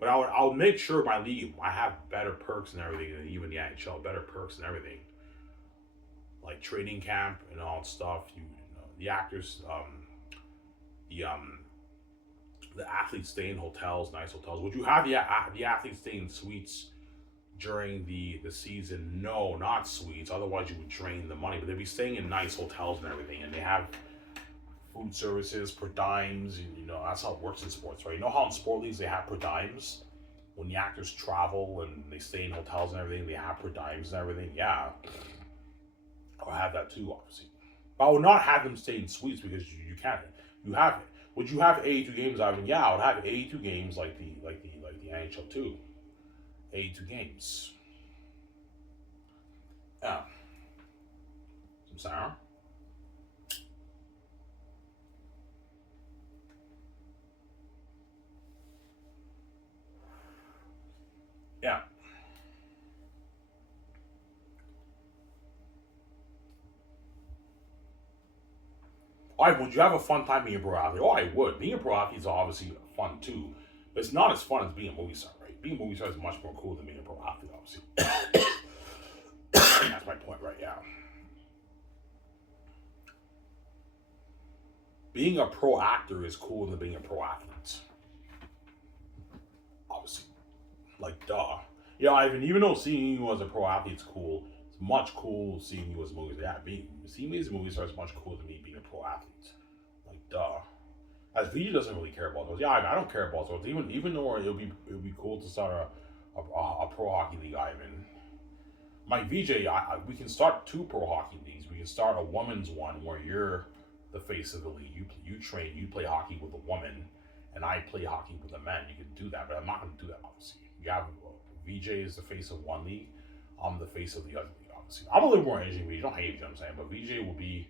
But I would make sure my league, I have better perks and everything than even the NHL. Better perks and everything. Like training camp and all that stuff. You know, the actors, the athletes stay in hotels, nice hotels. Would you have the athletes stay in suites during the season? No, not suites. Otherwise, you would drain the money. But they'd be staying in nice hotels and everything, and they have food services per dimes. You know, that's how it works in sports, right? You know how in sport leagues they have per dimes? When the actors travel and they stay in hotels and everything, they have per dimes and everything. Yeah, I'll have that too, obviously. But I would not have them stay in suites because you can't. You have it. Would you have 82 games, Ivan? Yeah, I would have 82 games like the NHL too. 82 games. Yeah. Some sour. Yeah. Would you have a fun time being a pro athlete? Oh, I would. Being a pro athlete is obviously fun too, but it's not as fun as being a movie star, right? Being a movie star is much more cool than being a pro athlete, obviously. That's my point, right? Yeah. Being a pro actor is cooler than being a pro athlete. Obviously. Like, duh. Yeah, Ivan, even though seeing you as a pro athlete's cool, much cool seeing you as movies. Yeah, seeing me as a movie star is much cooler than me being a pro athlete. Like, duh. As VJ doesn't really care about those. Yeah, I don't care about those. Even though it would be cool to start a pro hockey league, Ivan. My VJ, we can start two pro hockey leagues. We can start a women's one where you're the face of the league. You train, you play hockey with a woman, and I play hockey with a man. You can do that, but I'm not going to do that. Obviously, you have VJ is the face of one league. I'm the face of the other league. Obviously, I'm a little more energy. VJ, don't hate me, you know what I'm saying, but VJ will be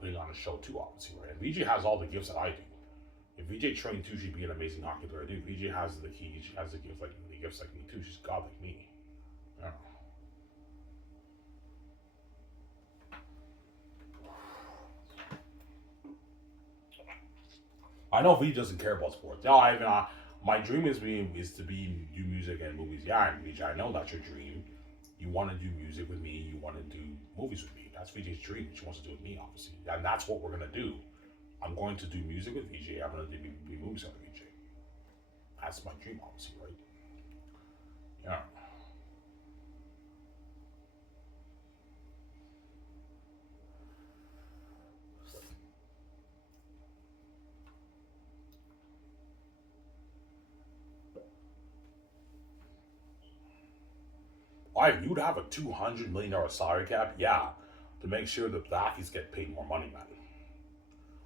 putting on a show too. Obviously, right? And VJ has all the gifts that I do. If VJ trained too, she'd be an amazing hockey player. Dude, VJ has the key. She has the gifts like me too. She's God like me. I don't know. I know VJ doesn't care about sports. Yeah, my dream is to do music and movies. Yeah, and VJ, I know that's your dream. You want to do music with me. You want to do movies with me. That's VJ's dream. She wants to do it with me, obviously, and that's what we're gonna do. I'm going to do music with VJ. I'm going to be movies with VJ. That's my dream, obviously, right? Yeah. You'd have a $200 million salary cap, yeah, to make sure that the athletes get paid more money, man.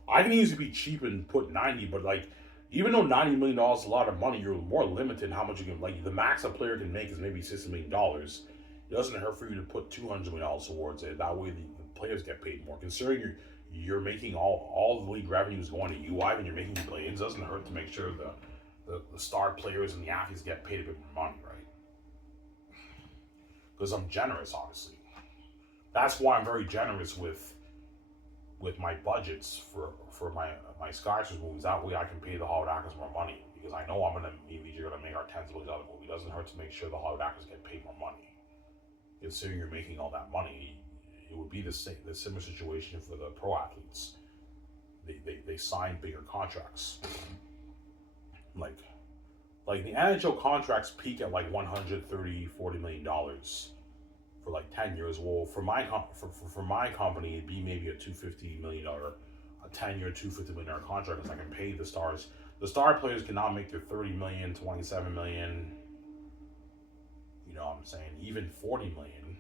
I can easily be cheap and put 90, but like, even though $90 million is a lot of money, you're more limited in how much you can, like, the max a player can make is maybe $60 million. It doesn't hurt for you to put $200 million towards it. That way the players get paid more. Considering you're making all the league revenues going to you, Ivan, you're making billions, it doesn't hurt to make sure the star players and the athletes get paid a bit more money, right? Because I'm generous, obviously. That's why I'm very generous with my budgets for my Skyscraper movies. That way I can pay the Hollywood actors more money because I know you're gonna make our tens of millions out of the movie. It doesn't hurt to make sure the Hollywood actors get paid more money. Considering you're making all that money, it would be the similar situation for the pro athletes. They sign bigger contracts. Like the NHL contracts peak at like 130, $40 million for like 10 years. Well, for my company, it'd be maybe a $250 million, a 10-year, $250 million contract because I can pay the stars. The star players can now make their 30 million, 27 million, you know what I'm saying, even 40 million.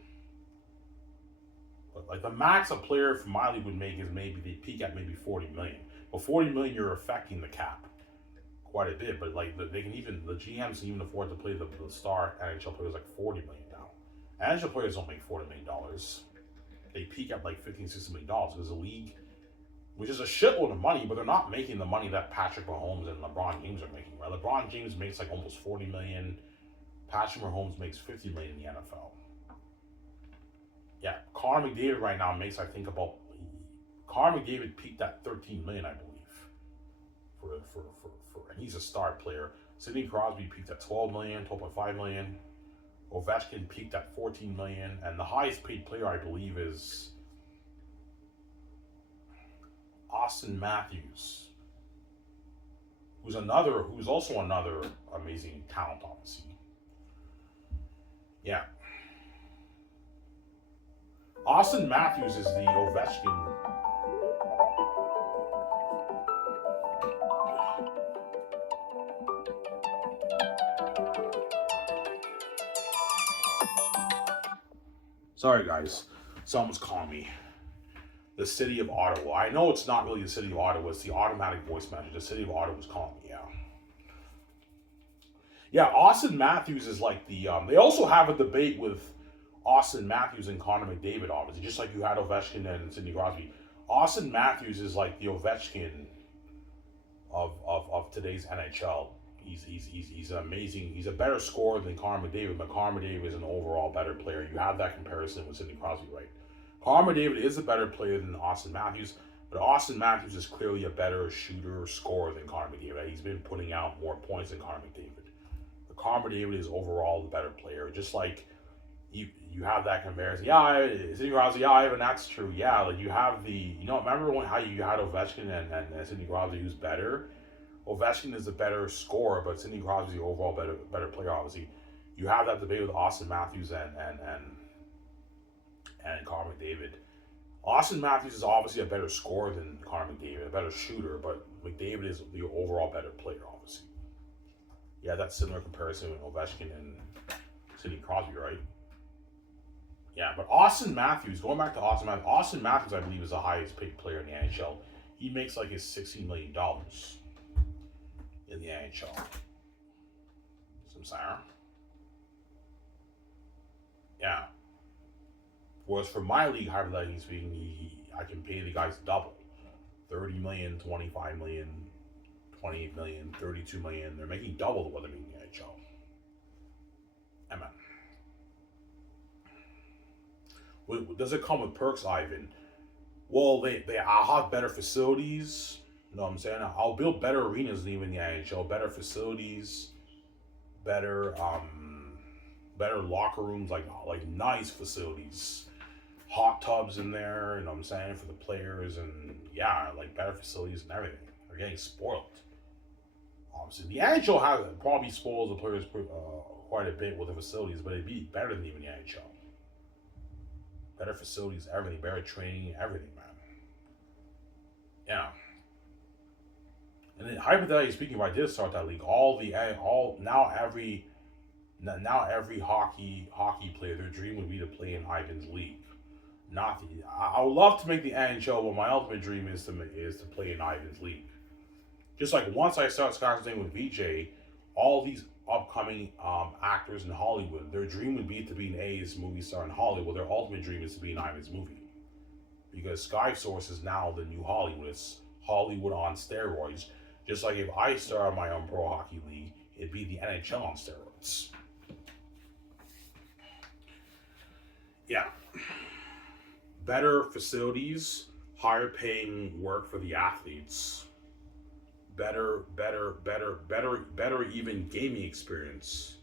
But like the max a player from my league would make is maybe they peak at maybe 40 million. But 40 million, you're affecting the cap quite a bit. But like the GMs can even afford to play the star NHL players like 40 million now. NHL players don't make $40 million. They peak at like 15, $16 million. There's a league, which is a shitload of money, but they're not making the money that Patrick Mahomes and LeBron James are making. Right? LeBron James makes like almost 40 million. Patrick Mahomes makes 50 million in the NFL. Yeah, Connor McDavid right now makes Connor McDavid peaked at 13 million, I believe, and he's a star player. Sidney Crosby peaked at 12 million, 12.5 million. Ovechkin peaked at 14 million, and the highest paid player I believe is Austin Matthews, who's also another amazing talent, obviously. Yeah. Austin Matthews is the Ovechkin. Sorry, guys. Someone's calling me. The city of Ottawa. I know it's not really the city of Ottawa. It's the automatic voice message. The city of Ottawa is calling me, yeah. Yeah, Austin Matthews is like the... they also have a debate with Austin Matthews and Connor McDavid, obviously, just like you had Ovechkin and Sidney Crosby. Austin Matthews is like the Ovechkin of today's NHL. He's amazing. He's a better scorer than Connor McDavid, but Connor McDavid is an overall better player. You have that comparison with Sidney Crosby, right? Connor McDavid is a better player than Austin Matthews, but Austin Matthews is clearly a better shooter, scorer than Connor McDavid. He's been putting out more points than Connor McDavid. But Connor McDavid is overall the better player, just like you have that comparison. Yeah, Sidney Crosby, yeah, Ivan, that's true. Yeah, like you have remember how you had Ovechkin and Sidney Crosby, who's better? Ovechkin is a better scorer, but Sidney Crosby is the overall better player, obviously. You have that debate with Austin Matthews and and Connor McDavid. Austin Matthews is obviously a better scorer than Connor McDavid, a better shooter, but McDavid is the overall better player, obviously. Yeah, that's similar comparison with Ovechkin and Sidney Crosby, right? Yeah, but Austin Matthews, going back to Austin Matthews, I believe, is the highest paid player in the NHL. He makes like his $16 million in the NHL. Some Sarah. Yeah. Whereas for my league, hypothetically speaking, I can pay the guys double. 30 million, 25 million, 28 million, 32 million. They're making double what they're making in the NHL. Amen. Does it come with perks, Ivan? Well, I'll have better facilities. You know what I'm saying? I'll build better arenas than even the NHL. Better facilities, better locker rooms, like nice facilities, hot tubs in there. You know what I'm saying, for the players, and yeah, like better facilities and everything. They're getting spoiled. Obviously, the NHL probably spoils the players quite a bit with the facilities, but it'd be better than even the NHL. Better facilities, everything, better training, everything, man. Yeah. And then hypothetically speaking, if I did start that league, now every hockey player, their dream would be to play in Ivan's league. I would love to make the NHL, but my ultimate dream is to play in Ivan's league. Just like once I start Sky's with VJ, all these upcoming actors in Hollywood, their dream would be to be an A's movie star in Hollywood. Their ultimate dream is to be in Ivan's movie. Because Sky Source is now the new Hollywood. It's Hollywood on steroids. Just like if I start my own pro hockey league, it'd be the NHL on steroids. Yeah. Better facilities, higher paying work for the athletes. Better even gaming experience.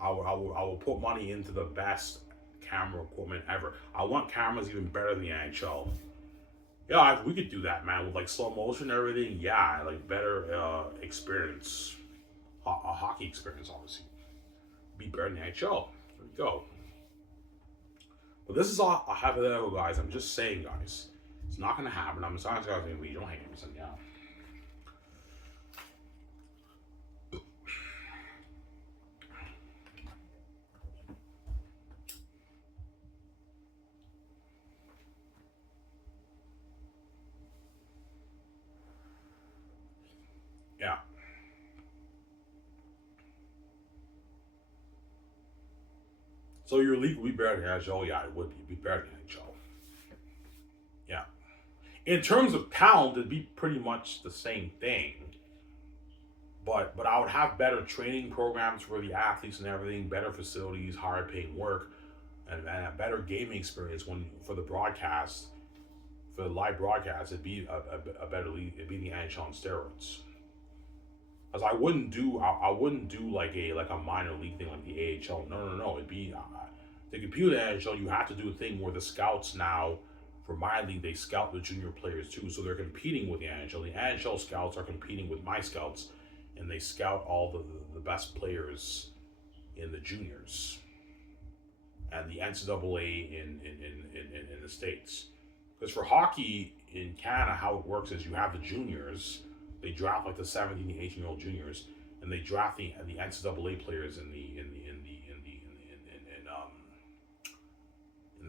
I will put money into the best camera equipment ever. I want cameras even better than the NHL. Yeah, we could do that, man, with like slow motion and everything. Yeah, like better experience, a hockey experience, obviously. Be better than the NHL. There we go. But this is all a hypothetical, guys. I'm just saying, guys. It's not going to happen. I'm sorry, guys. We don't hang it. Yeah. Yeah. So your league would be better than the NHL? Yeah, it would be. It'd be better than the NHL. Yeah. In terms of talent, it'd be pretty much the same thing. But I would have better training programs for the athletes and everything, better facilities, higher paying work, and a better gaming experience for the broadcast, for the live broadcast. It'd be a better league. It'd be the NHL on steroids. Because I wouldn't do like a minor league thing like the AHL. No. It'd be to compete with the NHL. You have to do a thing where the scouts now, for my league, they scout the junior players too. So they're competing with the NHL. The NHL scouts are competing with my scouts, and they scout all the best players in the juniors and the NCAA in the States. Because for hockey in Canada, how it works is you have the juniors. They draft like the 17 and 18-year-old juniors, and they draft the NCAA players in the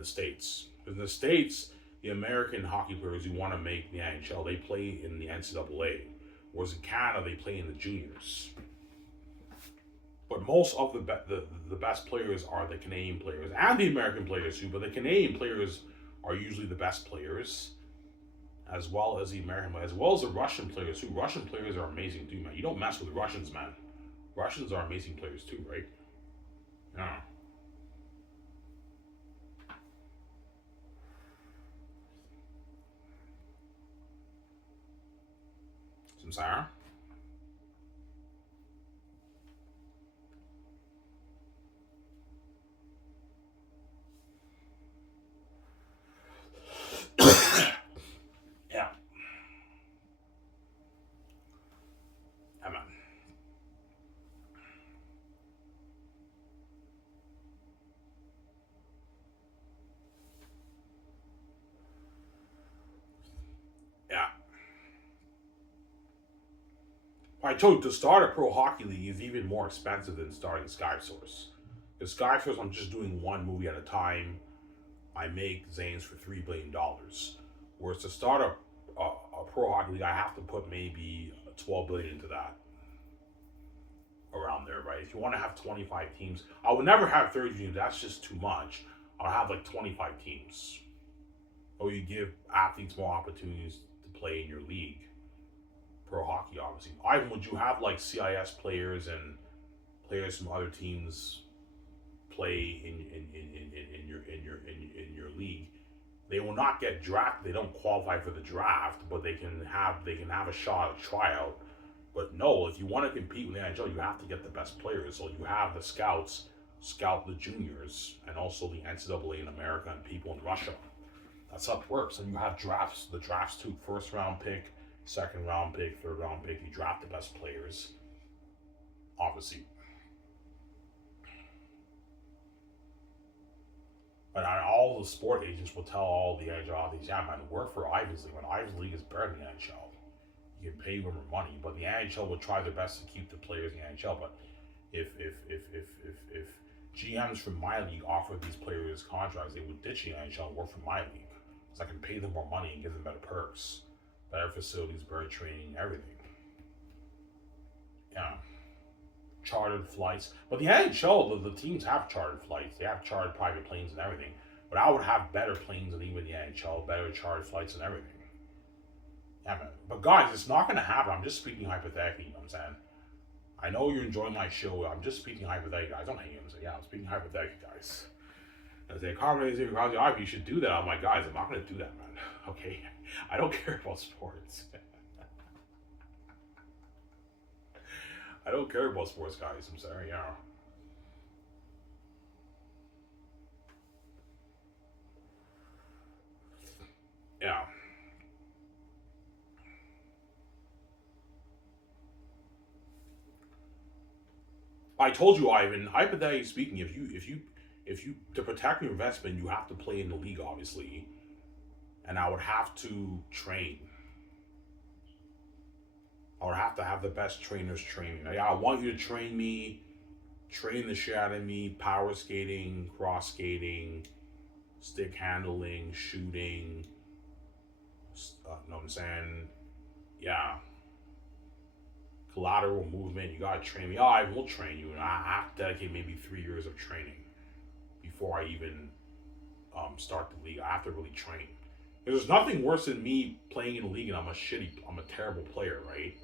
States. Because in the States, the American hockey players who want to make the NHL, they play in the NCAA. Whereas in Canada, they play in the juniors. But most of the best players are the Canadian players and the American players too. But the Canadian players are usually the best players, as well as the American, as well as the Russian players too. Russian players are amazing too, man. You don't mess with the Russians, man. Russians are amazing players too, right? Yeah. Samsara? Yeah. Yeah, man. I told you to start a pro hockey league is even more expensive than starting SkySource. Because SkySource, I'm just doing one movie at a time. I make Zanes for $3 billion. Whereas to start a pro hockey league, I have to put maybe 12 billion into that, around there, right? If you want to have 25 teams, I would never have 30 teams. That's just too much. I'll have like 25 teams. Or you give athletes more opportunities to play in your league. Pro hockey, obviously. Ivan, would you have like CIS players and players from other teams play in your league? They will not get drafted. They don't qualify for the draft, but they can have a shot at tryout. But no, if you want to compete with the NHL, you have to get the best players. So you have the scouts scout the juniors, and also the NCAA in America and people in Russia. That's how it works. And you have drafts. The drafts too: first round pick, second round pick, third round pick. You draft the best players, obviously. And all the sport agents will tell all the NHL athletes, yeah, man, work for Ivan's League. When Ivan's League is better than the NHL. You can pay them more money, but the NHL will try their best to keep the players in the NHL. But if GMs from my league offer these players contracts, they would ditch the NHL and work for my league, because I can pay them more money and give them better perks, better facilities, better training, everything. Yeah, chartered flights. But the NHL, the teams have chartered flights. They have chartered private planes and everything. But I would have better planes than even the NHL, better chartered flights and everything. Yeah, man. But guys, it's not going to happen. I'm just speaking hypothetically, you know what I'm saying? I know you're enjoying my show. I'm just speaking hypothetically, guys. Don't hate him. So, yeah, I'm speaking hypothetically, guys. I say, Carmen, you should do that. I'm like, guys, I'm not going to do that, man. Okay? I don't care about sports. I don't care about sports, guys. I'm sorry, yeah. Yeah. I told you, Ivan. Hypothetically speaking, if you to protect your investment, you have to play in the league, obviously, and I would have to train. I would have to have the best trainers train me. Like, I want you to train me, train the shit out of me, power skating, cross skating, stick handling, shooting. Know what I'm saying? Yeah. Collateral movement. You gotta train me. Oh, I will train you, and I have to dedicate maybe 3 years of training before I even start the league. I have to really train. There's nothing worse than me playing in a league and I'm a terrible player, right?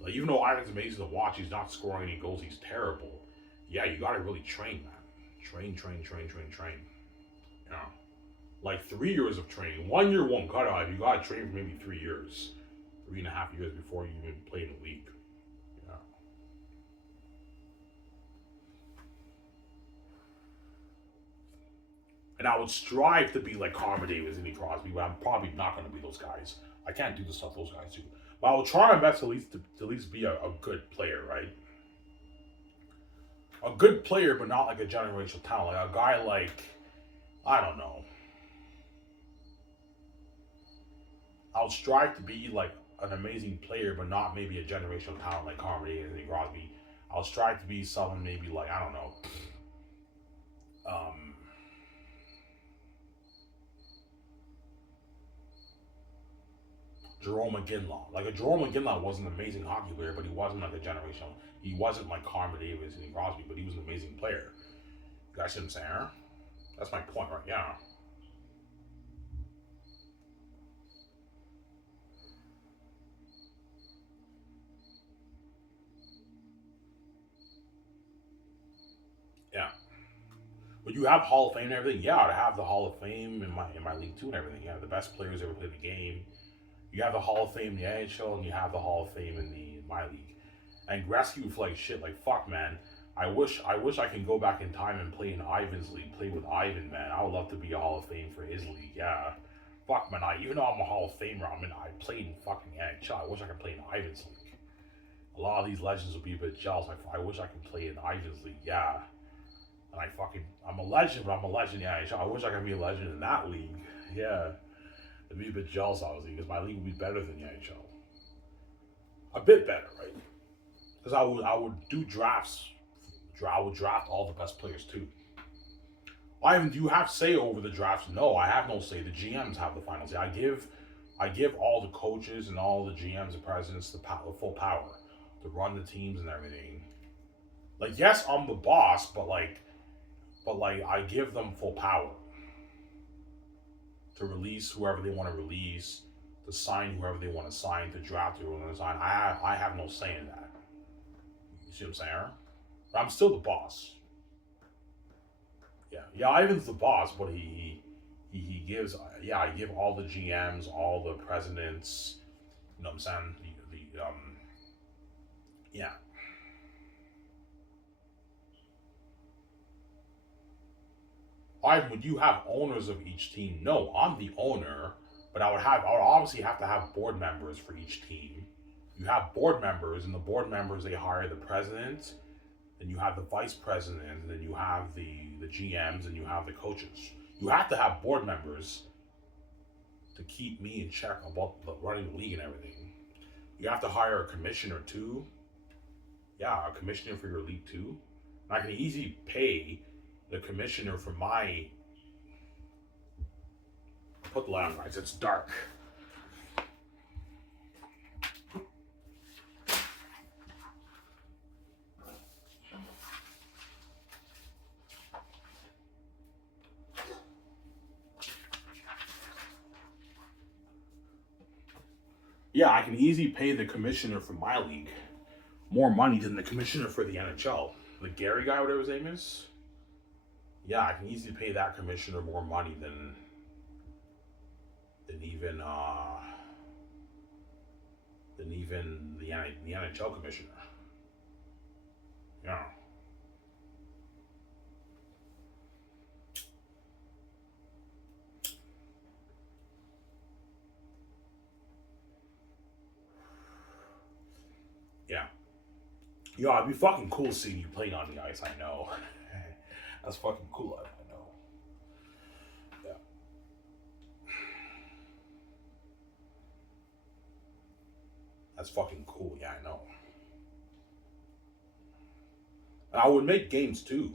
Like, even though Ivan's amazing to watch, he's not scoring any goals. He's terrible. Yeah, you gotta really train, man. Train. You know, like 3 years of training. 1 year won't cut out. You gotta train for maybe 3 years, 3.5 years before you even play in the league. Yeah. And I would strive to be like Connor Davis and Sidney Crosby, but I'm probably not going to be those guys. I can't do the stuff those guys do. But I will try my best to at least be a good player, right? A good player, but not like a generational talent. Like a guy like, I don't know. I'll strive to be like an amazing player, but not maybe a generational talent like Connor Davis and Sidney Crosby. I'll strive to be someone maybe like, I don't know. Um, Jerome McGinley. Like, a Jerome McGinley was an amazing hockey player, but he wasn't like a generational. He wasn't like Connor Davis and Crosby, but he was an amazing player. You guys see what I'm saying? Huh? That's my point, right? Yeah. Yeah. But you have Hall of Fame and everything. Yeah, to have the Hall of Fame in my league too and everything. Yeah, the best players ever played the game. You have the Hall of Fame in the NHL, and you have the Hall of Fame in my league. And Gretzky would feel like shit. Like, fuck, man. I wish I can go back in time and play in Ivan's league, play with Ivan, man. I would love to be a Hall of Fame for his league. Yeah. Fuck, man. Even though I'm a Hall of Famer, I played in fucking NHL. I wish I could play in Ivan's league. A lot of these legends would be a bit jealous. I wish I could play in Ivan's league. Yeah. And I'm a legend, but I'm a legend in the NHL. I wish I could be a legend in that league. Yeah. I'd be a bit jealous, obviously, because my league would be better than the NHL. a bit better, right? Because I would do drafts. I would draft all the best players too. I do you have say over the drafts? No, I have no say. The GMs have the final say. I give all the coaches and all the GMs and presidents the full power to run the teams and everything. Like, yes, I'm the boss, but I give them full power to release whoever they want to release, to sign whoever they want to sign, to draft whoever they want to sign. I have no say in that. You see what I'm saying? But I'm still the boss. Yeah. Ivan's the boss, but he gives. Yeah, I give all the GMs, all the presidents. You know what I'm saying? Yeah. Would you have owners of each team? No, I'm the owner, but I would obviously have to have board members for each team. You have board members, and the board members they hire the president, then you have the vice president, and then you have the GMs, and you have the coaches. You have to have board members to keep me in check about running the league and everything. You have to hire a commissioner too. Yeah, a commissioner for your league too. And I can easily pay the commissioner for my put the light on, guys. It's dark. Yeah, I can easily pay the commissioner for my league more money than the commissioner for the NHL. The Gary guy, whatever his name is. Yeah, I can easily pay that commissioner more money than even the NHL commissioner. Yeah. Yeah. Yo, it'd be fucking cool seeing you playing on the ice, I know. That's fucking cool, I know. Yeah. That's fucking cool, yeah, I know. And I would make games too.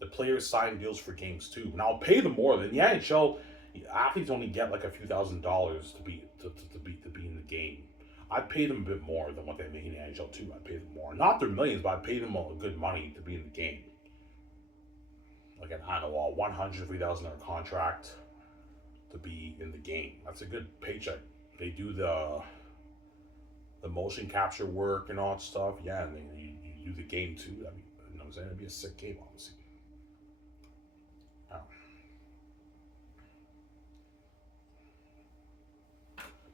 The players sign deals for games too. And I'll pay them more than the NHL. Athletes only get like a few $1,000s to be in the game. I'd pay them a bit more than what they make in the NHL too. I'd pay them more, not their millions, but I'd pay them all good money to be in the game. Like an I don't know, a $103,000 contract to be in the game. That's a good paycheck. They do the motion capture work and all that stuff. Yeah, and you do the game too. I mean, you know what I'm saying? It'd be a sick game, obviously. Yeah.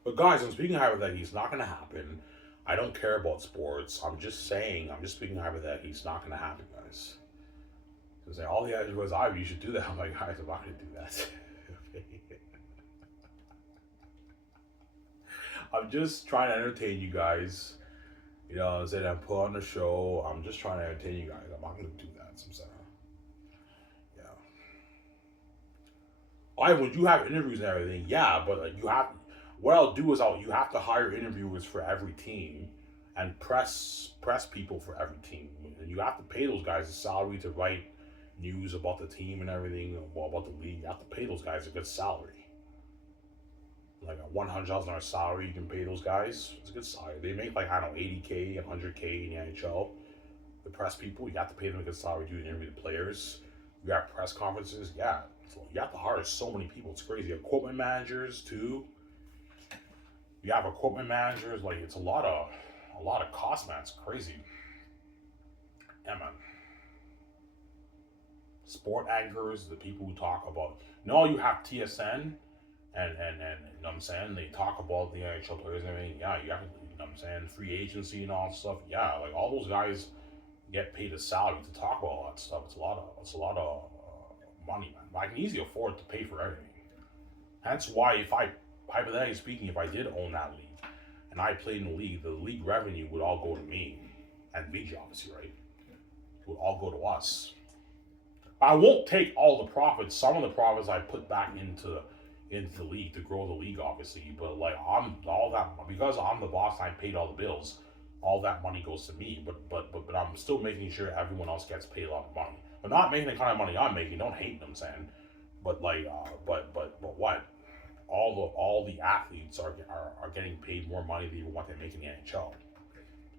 But guys, I'm speaking hypothetically. It's not going to happen. I don't care about sports. I'm just saying. I'm just speaking hypothetically. It's not going to happen, guys. Because all the guys was, you should do that. I'm like, guys, I'm not going to do that. I'm just trying to entertain you guys. You know, I said I put on the show. I'm just trying to entertain you guys. I'm not going to do that. So I'm saying, yeah. I would you have interviews and everything? Yeah, but you have. What I'll do is you have to hire interviewers for every team, and press people for every team, and you have to pay those guys a salary to write news about the team and everything, well, about the league. You have to pay those guys a good salary, like a $100,000 salary. You can pay those guys. It's a good salary. They make like I don't know 80K, 100K in the NHL. The press people, you have to pay them a good salary to interview the players. You got press conferences, yeah. So you have to hire so many people. It's crazy. Equipment managers too. You have equipment managers. Like it's a lot of cost, man. It's crazy. Yeah, man. Sport anchors, the people who talk about. No, you have TSN, and you know what I'm saying. They talk about the NHL players and everything. Yeah, you have you know what I'm saying. Free agency and all that stuff. Yeah, like all those guys get paid a salary to talk about all that stuff. It's a lot of money, man. But I can easily afford to pay for everything. That's why if I hypothetically speaking, if I did own that league and I played in the league revenue would all go to me and BJ, obviously, right? It would all go to us. I won't take all the profits. Some of the profits I put back into the league to grow the league, obviously. But like I'm all that because I'm the boss. I paid all the bills. All that money goes to me. But I'm still making sure everyone else gets paid a lot of money. But not making the kind of money I'm making. Don't hate them, saying. But like, but what? All the athletes are getting paid more money than what they make in the NHL.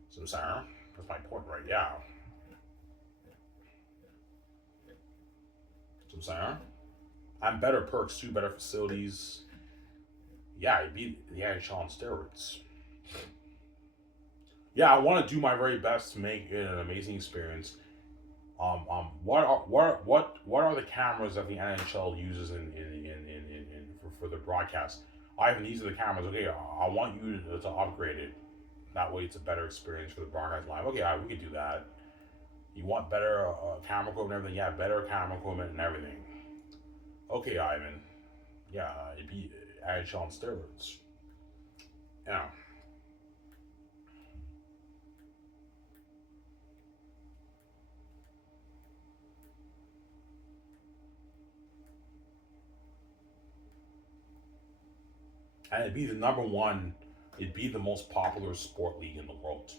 So I'm saying that's my point, right? Yeah. So I'm saying and better perks too, better facilities. Yeah, it'd be the NHL on steroids. Yeah, I want to do my very best to make it an amazing experience. What are the cameras that the NHL uses for the broadcast? These are the cameras. Okay, I want you to upgrade it. That way, it's a better experience for the broadcast live. Okay, we could do that. You want better camera equipment and everything? Yeah, better camera equipment and everything. Okay, Ivan. Yeah, it'd be NHL on steroids. Yeah. And it'd be the number one. It'd be the most popular sport league in the world.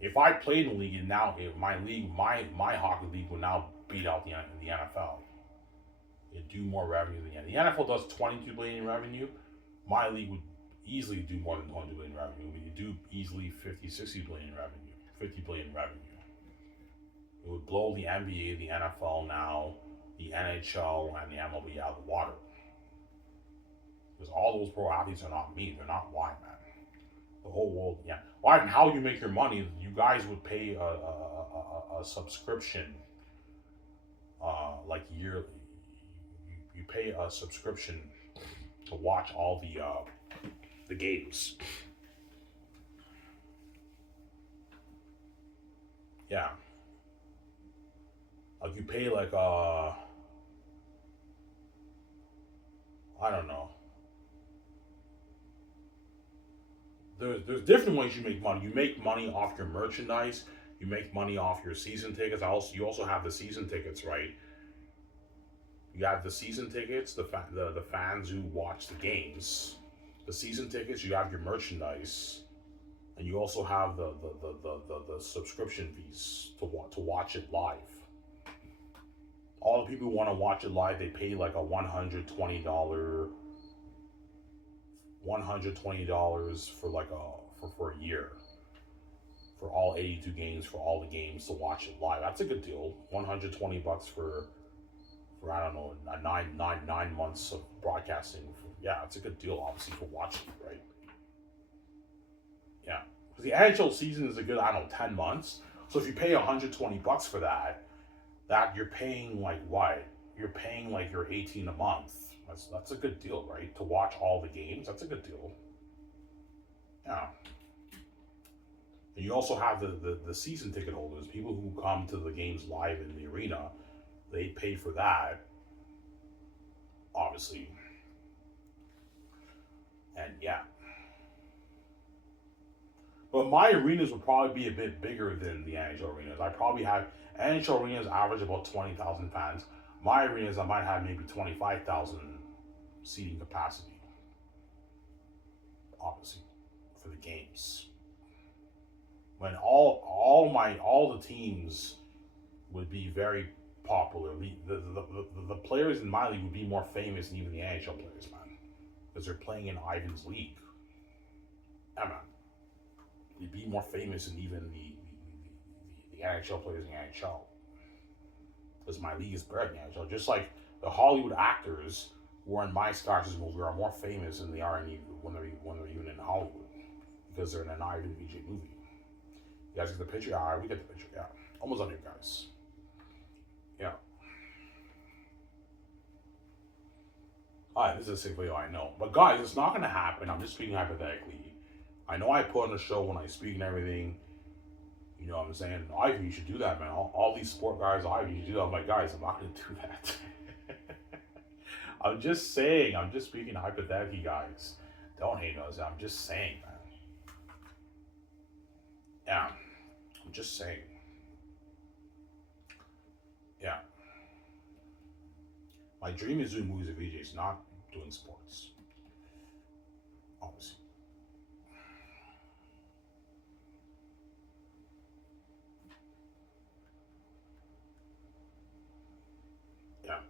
If I played in the league and now if my league, my hockey league would now beat out the NFL. It'd do more revenue than the NFL does 22 billion in revenue. My league would easily do more than 22 billion in revenue. We could do easily 50, 60 billion in revenue, 50 billion in revenue. It would blow the NBA, the NFL now, the NHL, and the MLB out of the water. Because all those pro athletes are not me. They're not white, man. The whole world, yeah. Why and how you make your money? You guys would pay a subscription, like yearly. You pay a subscription to watch all the games. Yeah, like you pay like I don't know. There's different ways you make money. You make money off your merchandise. You make money off your season tickets. You also have the season tickets, right? You have the season tickets, the fans who watch the games, the season tickets. You have your merchandise, and you also have the subscription fees to watch it live. All the people who want to watch it live, they pay like a $120 for like for a year for all 82 games for all the games to watch it live. That's a good deal. $120 for I don't know nine months of broadcasting. Yeah, it's a good deal obviously for watching it, right? Yeah, because the NHL season is a good I don't know 10 months. So if you pay $120 for that you're paying like what? You're paying like you're 18 a month. That's a good deal, right? To watch all the games, that's a good deal. Yeah. And you also have the season ticket holders, people who come to the games live in the arena. They pay for that, obviously. And yeah. But my arenas would probably be a bit bigger than the NHL arenas. I probably have NHL arenas average about 20,000 fans. My arenas I might have maybe 25,000 seating capacity, obviously, for the games. When all the teams would be very popular. The players in my league would be more famous than even the NHL players, man, because they're playing in Ivan's league. Yeah, man, they'd be more famous than even the NHL players in the NHL, because my league is better than the NHL. Just like the Hollywood actors who are in my Scottish movie are more famous than they are when they're even in Hollywood, because they're in an Ivan VJ movie. You guys get the picture? All right, we get the picture. Yeah, almost on you guys. Yeah. Alright, this is a sick video, I know. But guys, it's not gonna happen. I'm just speaking hypothetically. I know I put on the show when I speak and everything. You know what I'm saying? Ivan, you should do that, man. All these sport guys, Ivan, you should do that. I'm like, guys, I'm not gonna do that. I'm just saying. I'm just speaking hypothetically, guys. Don't hate us. I'm just saying, man. Yeah. I'm just saying. Yeah. My dream is doing movies with VJs, not doing sports. Obviously. Yeah.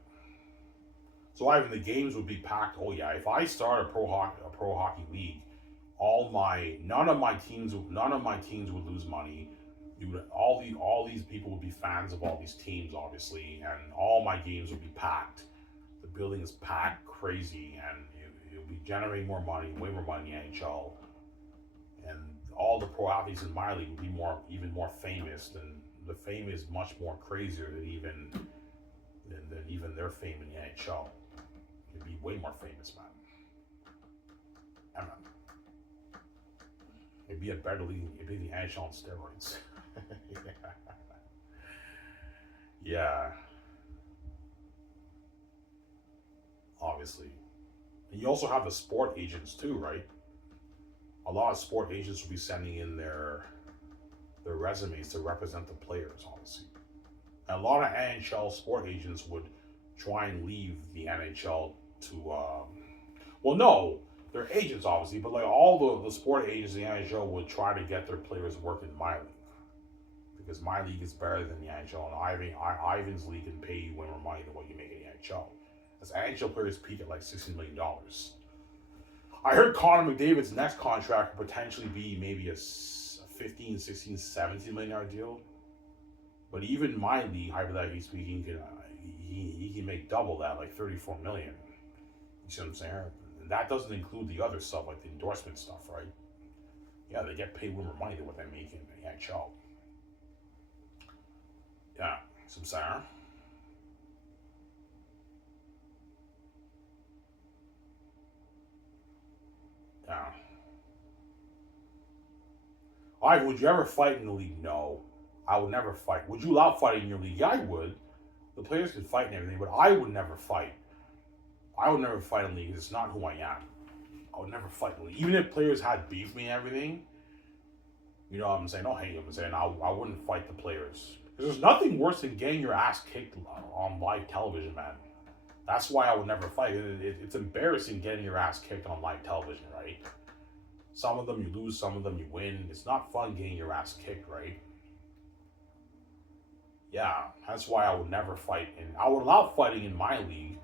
So Ivan, the games would be packed. Oh yeah, if I start a pro hockey league, none of my teams would lose money. You would all these people would be fans of all these teams, obviously, and all my games would be packed. The building is packed, crazy, and it would be generating more money, way more money in the NHL, and all the pro athletes in my league would be even more famous. Than the fame is much more crazier than even their fame in the NHL. It'd be way more famous, man. I mean, it'd be a better league. It'd be the NHL on steroids. Yeah, obviously. And you also have the sport agents too, right? A lot of sport agents will be sending in their resumes to represent the players, obviously. And a lot of NHL sport agents would try and leave the NHL to, well, no, they're agents, obviously, but like all the sport agents in the NHL would try to get their players work in my league. Because my league is better than the NHL, and Ivan's league can pay you way more money than what you make in the NHL. As NHL players peak at like $16 million. I heard Connor McDavid's next contract could potentially be maybe a 15, 16, $17 million deal. But even my league, hypothetically speaking, he can make double that, like $34 million. You see what I'm saying? And that doesn't include the other stuff, like the endorsement stuff, right? Yeah, they get paid way more money than what they make in the NHL. Yeah, some saying. Yeah. Alright, would you ever fight in the league? No. I would never fight. Would you allow fighting in your league? Yeah, I would. The players could fight and everything, but I would never fight. I would never fight in the league. It's not who I am. I would never fight in the league. Even if players had beef with me and everything, you know what I'm saying? Don't hate them. I'm saying I wouldn't fight the players. Because there's nothing worse than getting your ass kicked on live television, man. That's why I would never fight. It's embarrassing getting your ass kicked on live television, right? Some of them you lose, some of them you win. It's not fun getting your ass kicked, right? Yeah, that's why I would never fight. And I would allow fighting in my league,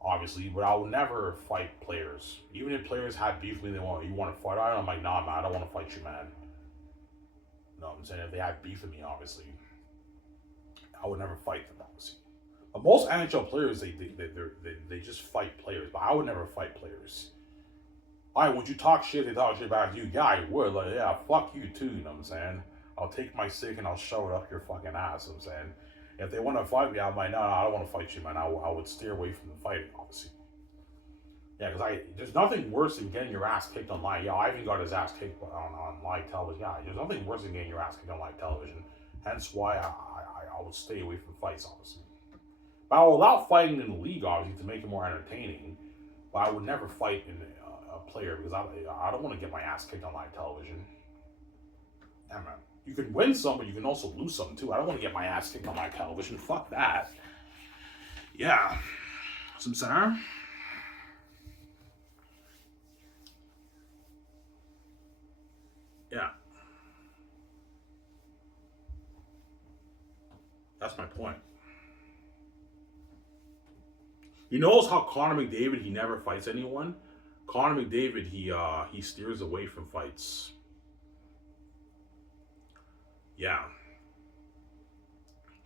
obviously, but I would never fight players. Even if players had beef with me, you want to fight? I'm like, nah, man, I don't want to fight you, man. No, I'm saying if they had beef with me, obviously, I would never fight them, obviously. But most NHL players, they just fight players, but I would never fight players. All right, would you talk shit? They talk shit about you. Yeah, I would. Like, yeah, fuck you too. You know what I'm saying? I'll take my stick and I'll shove it up your fucking ass. You know what I'm saying? If they want to fight me, I'm like, no, I don't want to fight you, man. I would steer away from the fighting, obviously. Yeah, because there's nothing worse than getting your ass kicked online. Yeah, Ivan got his ass kicked on live television. Yeah, there's nothing worse than getting your ass kicked on live television. Hence why I would stay away from fights, obviously. But I will allow fighting in the league, obviously, to make it more entertaining. But I would never fight in a player because I don't want to get my ass kicked on live television. Yeah, man. You can win some, but you can also lose some too. I don't want to get my ass kicked on live television. Fuck that. Yeah. Some center. Yeah. That's my point. You notice how Connor McDavid, he never fights anyone. Connor McDavid, he steers away from fights. Yeah.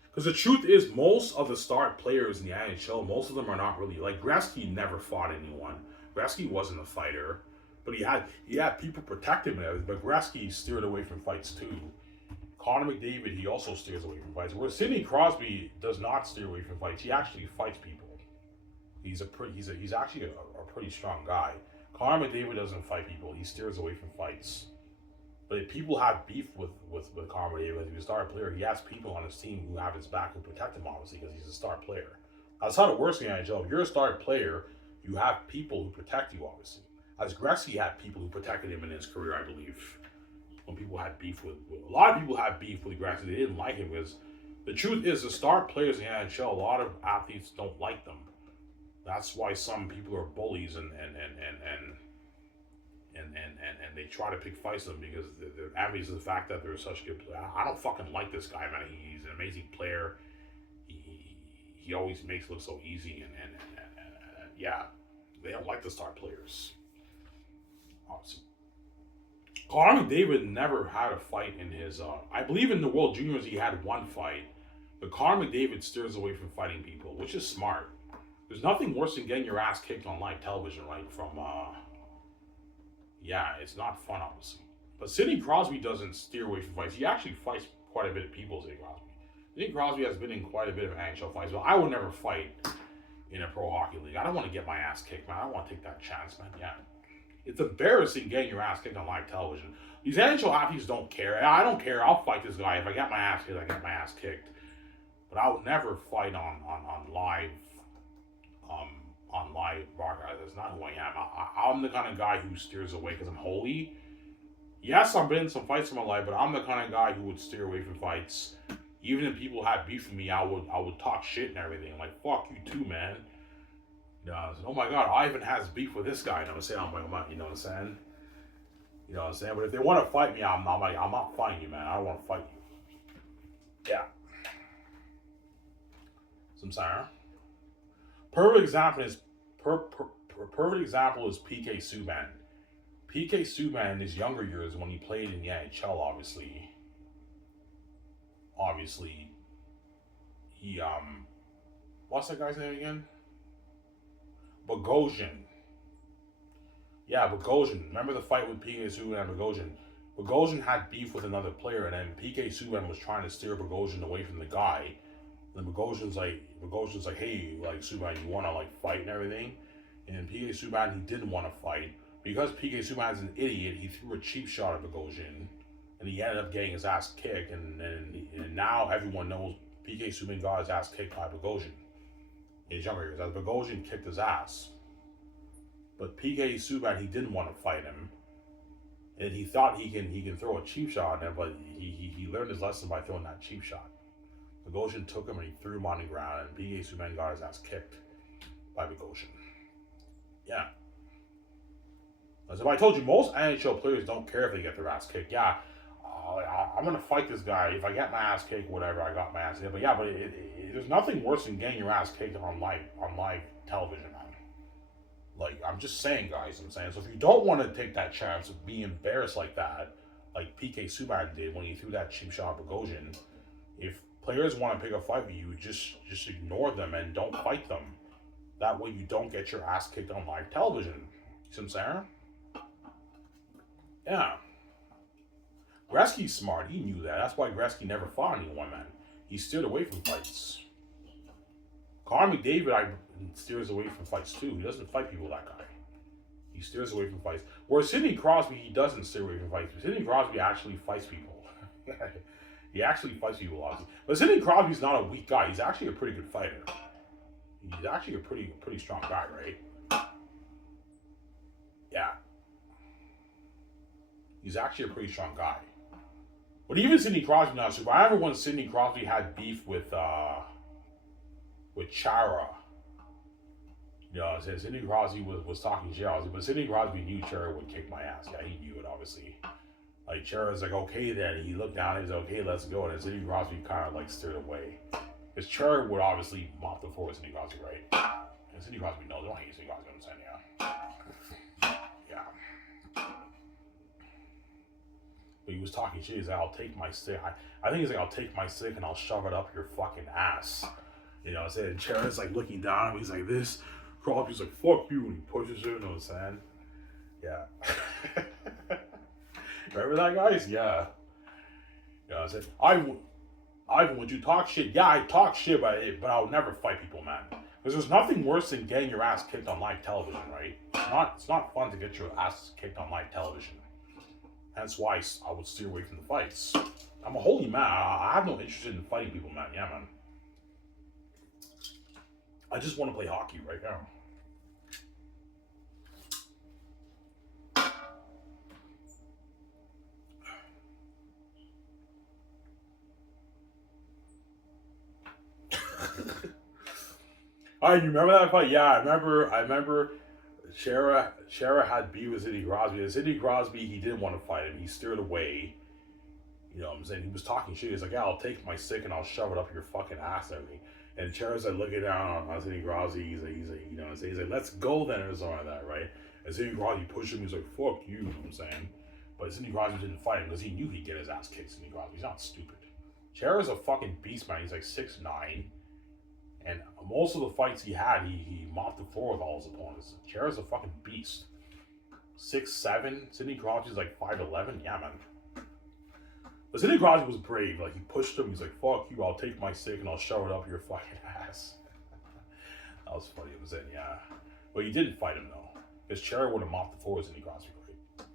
Because the truth is, most of the star players in the NHL, most of them are not really like Gretzky. Never fought anyone. Gretzky wasn't a fighter, but he had people protect him and everything. But Gretzky steered away from fights too. Connor McDavid, he also steers away from fights. Whereas Sidney Crosby does not steer away from fights. He actually fights people. He's actually a pretty strong guy. Connor McDavid doesn't fight people. He steers away from fights. But if people have beef with Connor McDavid, if he's a star player, he has people on his team who have his back who protect him, obviously, because he's a star player. That's how it works in the NHL. If you're a star player, you have people who protect you, obviously. As Gretzky had people who protected him in his career, I believe. When people had beef with a lot of people had beef with Gretzky, they didn't like him because the truth is, the star players in the NHL, a lot of athletes don't like them. That's why some people are bullies and they try to pick fights with them because they're envious of the fact that they're such good players. I don't fucking like this guy, man. He's an amazing player. He always makes it look so easy and yeah, they don't like the star players. Awesome. Conor McDavid never had a fight in his. I believe in the World Juniors he had one fight, but Conor McDavid steers away from fighting people, which is smart. There's nothing worse than getting your ass kicked on live television, right? From yeah, it's not fun, obviously. But Sidney Crosby doesn't steer away from fights. He actually fights quite a bit of people, Sidney Crosby. Sidney Crosby has been in quite a bit of NHL fights, but I would never fight in a pro hockey league. I don't want to get my ass kicked, man. I don't want to take that chance, man. Yeah. It's embarrassing getting your ass kicked on live television. These NHL athletes don't care. I don't care. I'll fight this guy. If I get my ass kicked, I get my ass kicked. But I would never fight on live um, on live broadcast. That's not who I am. I'm the kind of guy who steers away because I'm holy. Yes, I've been in some fights in my life, but I'm the kind of guy who would steer away from fights. Even if people had beef with me, I would talk shit and everything. I'm like, fuck you too, man. You know, I said, oh my god, Ivan has beef with this guy. You know what I'm saying? You know what I'm saying? You know what I'm saying? But if they want to fight me, I'm not fighting you, man. I don't want to fight you. Yeah. Some saying. Perfect example is PK Subban. PK Subban in his younger years when he played in the NHL, obviously, he what's that guy's name again? Bogosian. Yeah, Bogosian. Remember the fight with PK Subban and Bogosian? Bogosian had beef with another player, and then PK Subban was trying to steer Bogosian away from the guy. And then Bogosian's like, hey, like Subban, you want to like fight and everything? And PK Subban, he didn't want to fight because PK Subban is an idiot. He threw a cheap shot at Bogosian, and he ended up getting his ass kicked. And now everyone knows PK Subban got his ass kicked by Bogosian in his younger years. As Bogosian kicked his ass, but PK Subban, he didn't want to fight him, and he thought he can throw a cheap shot at him, but he learned his lesson by throwing that cheap shot. Bogosian took him and he threw him on the ground, and PK Subban got his ass kicked by Bogosian. Yeah. As if I told you, most NHL players don't care if they get their ass kicked. Yeah, I'm gonna fight this guy. If I get my ass kicked, whatever, I got my ass kicked. But yeah, there's nothing worse than getting your ass kicked on live television, man. Like, I'm just saying, guys. I'm saying, so if you don't want to take that chance of being embarrassed like that, like PK Subban did when he threw that cheap shot at Bogosian, if players want to pick a fight with you, just ignore them and don't fight them. That way you don't get your ass kicked on live television. See what I'm saying? Yeah. Gretzky's smart. He knew that. That's why Gretzky never fought anyone, man. He steered away from fights. Conor McDavid steers away from fights too. He doesn't fight people, that guy. He steers away from fights. Whereas Sidney Crosby, he doesn't steer away from fights. Sidney Crosby actually fights people. He actually fights people, obviously. But Sidney Crosby's not a weak guy. He's actually a pretty good fighter. He's actually a pretty strong guy, right? Yeah. He's actually a pretty strong guy. But even Sidney Crosby not super. I remember when Sidney Crosby had beef with Chara. You know, Sidney Crosby was talking shit, but Sidney Crosby knew Chara would kick my ass. Yeah, he knew it, obviously. Like, Chara's like, okay then. He looked down and he's like, okay, let's go. And then Sidney Crosby kind of like steered away. Because Chara would obviously mop the floor with Sidney Crosby, right? And Sidney Crosby knows. They don't hate Sidney Crosby, I'm saying, yeah. Yeah. But he was talking shit. He's like, I'll take my stick. I think he's like, I'll take my stick and I'll shove it up your fucking ass. You know what I'm saying? Chara's like looking down at him. He's like, this. Crosby's like, fuck you. And he pushes it. You know what I'm saying? Yeah. Remember that, guys? Yeah. You know what I'm saying? Ivan, would you talk shit? Yeah, I talk shit, but I'll never fight people, man. Because there's nothing worse than getting your ass kicked on live television, right? It's not fun to get your ass kicked on live television. Hence why I would steer away from the fights. I'm a holy man. I have no interest in fighting people, man. Yeah, man. I just want to play hockey right now. Oh, you remember that fight? Yeah, I remember. Shara had beef with Sidney Crosby. And Sidney Crosby, he didn't want to fight him. He steered away. You know what I'm saying? He was talking shit. He's like, yeah, I'll take my stick and I'll shove it up your fucking ass and everything. And Chara's like looking down on Sidney Crosby. He's like, you know what I'm saying? He's like, let's go then or something like that, right? And Sidney Crosby pushed him. He's like, fuck you, you know what I'm saying? But Sidney Crosby didn't fight him because he knew he'd get his ass kicked. Sidney Crosby, he's not stupid. Chara's a fucking beast, man. He's like 6'9". And most of the fights he had, he mopped the floor with all his opponents. Chara's a fucking beast. 6'7". Sidney Crosby's like 5'11". Yeah, man. But Sidney Crosby was brave. Like, he pushed him. He's like, fuck you. I'll take my stick and I'll shove it up your fucking ass. That was funny. It was in, yeah. But he didn't fight him, though. Because Chara would have mopped the floor with Sidney Crosby, right?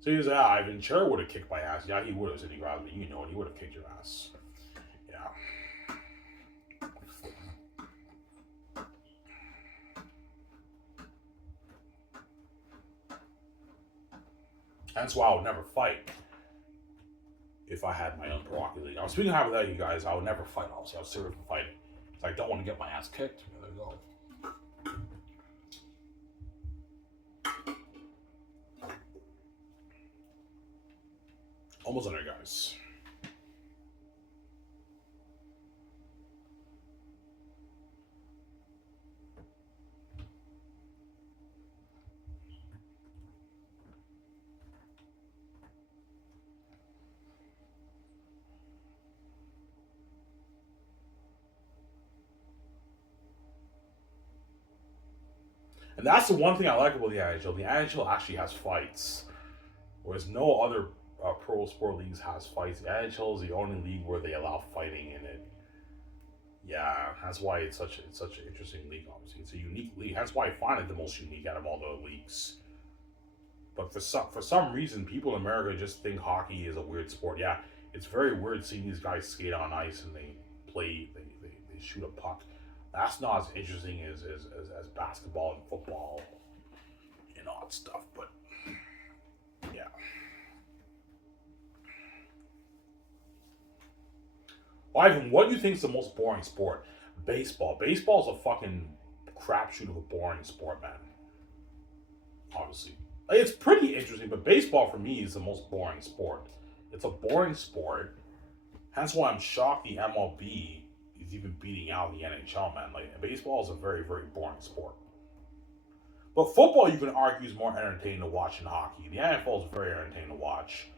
So he was like, ah, Ivan, Chara would have kicked my ass. Yeah, he would have, Sidney Crosby. You know it. He would have kicked your ass. Yeah. That's why I would never fight if I had my own prerogative. I was speaking of that, you guys, I would never fight. Obviously, I was serious for fighting. So I don't want to get my ass kicked. There you go. Almost there, guys. And that's the one thing I like about the NHL. The NHL actually has fights, whereas no other pro sport leagues has fights. The NHL is the only league where they allow fighting in it. Yeah, that's why it's such an interesting league. Obviously, it's a unique league. That's why I find it the most unique out of all the leagues. But for some reason, people in America just think hockey is a weird sport. Yeah, it's very weird seeing these guys skate on ice and they shoot a puck. That's not as interesting as basketball and football and all that stuff. But yeah. Well, Ivan, what do you think is the most boring sport? Baseball. Baseball is a fucking crapshoot of a boring sport, man. Obviously. Like, it's pretty interesting, but baseball for me is the most boring sport. It's a boring sport. That's why I'm shocked the MLB is even beating out the NHL, man. Like, baseball is a very, very boring sport. But football, you can argue, is more entertaining to watch than hockey. The NFL is very entertaining to watch.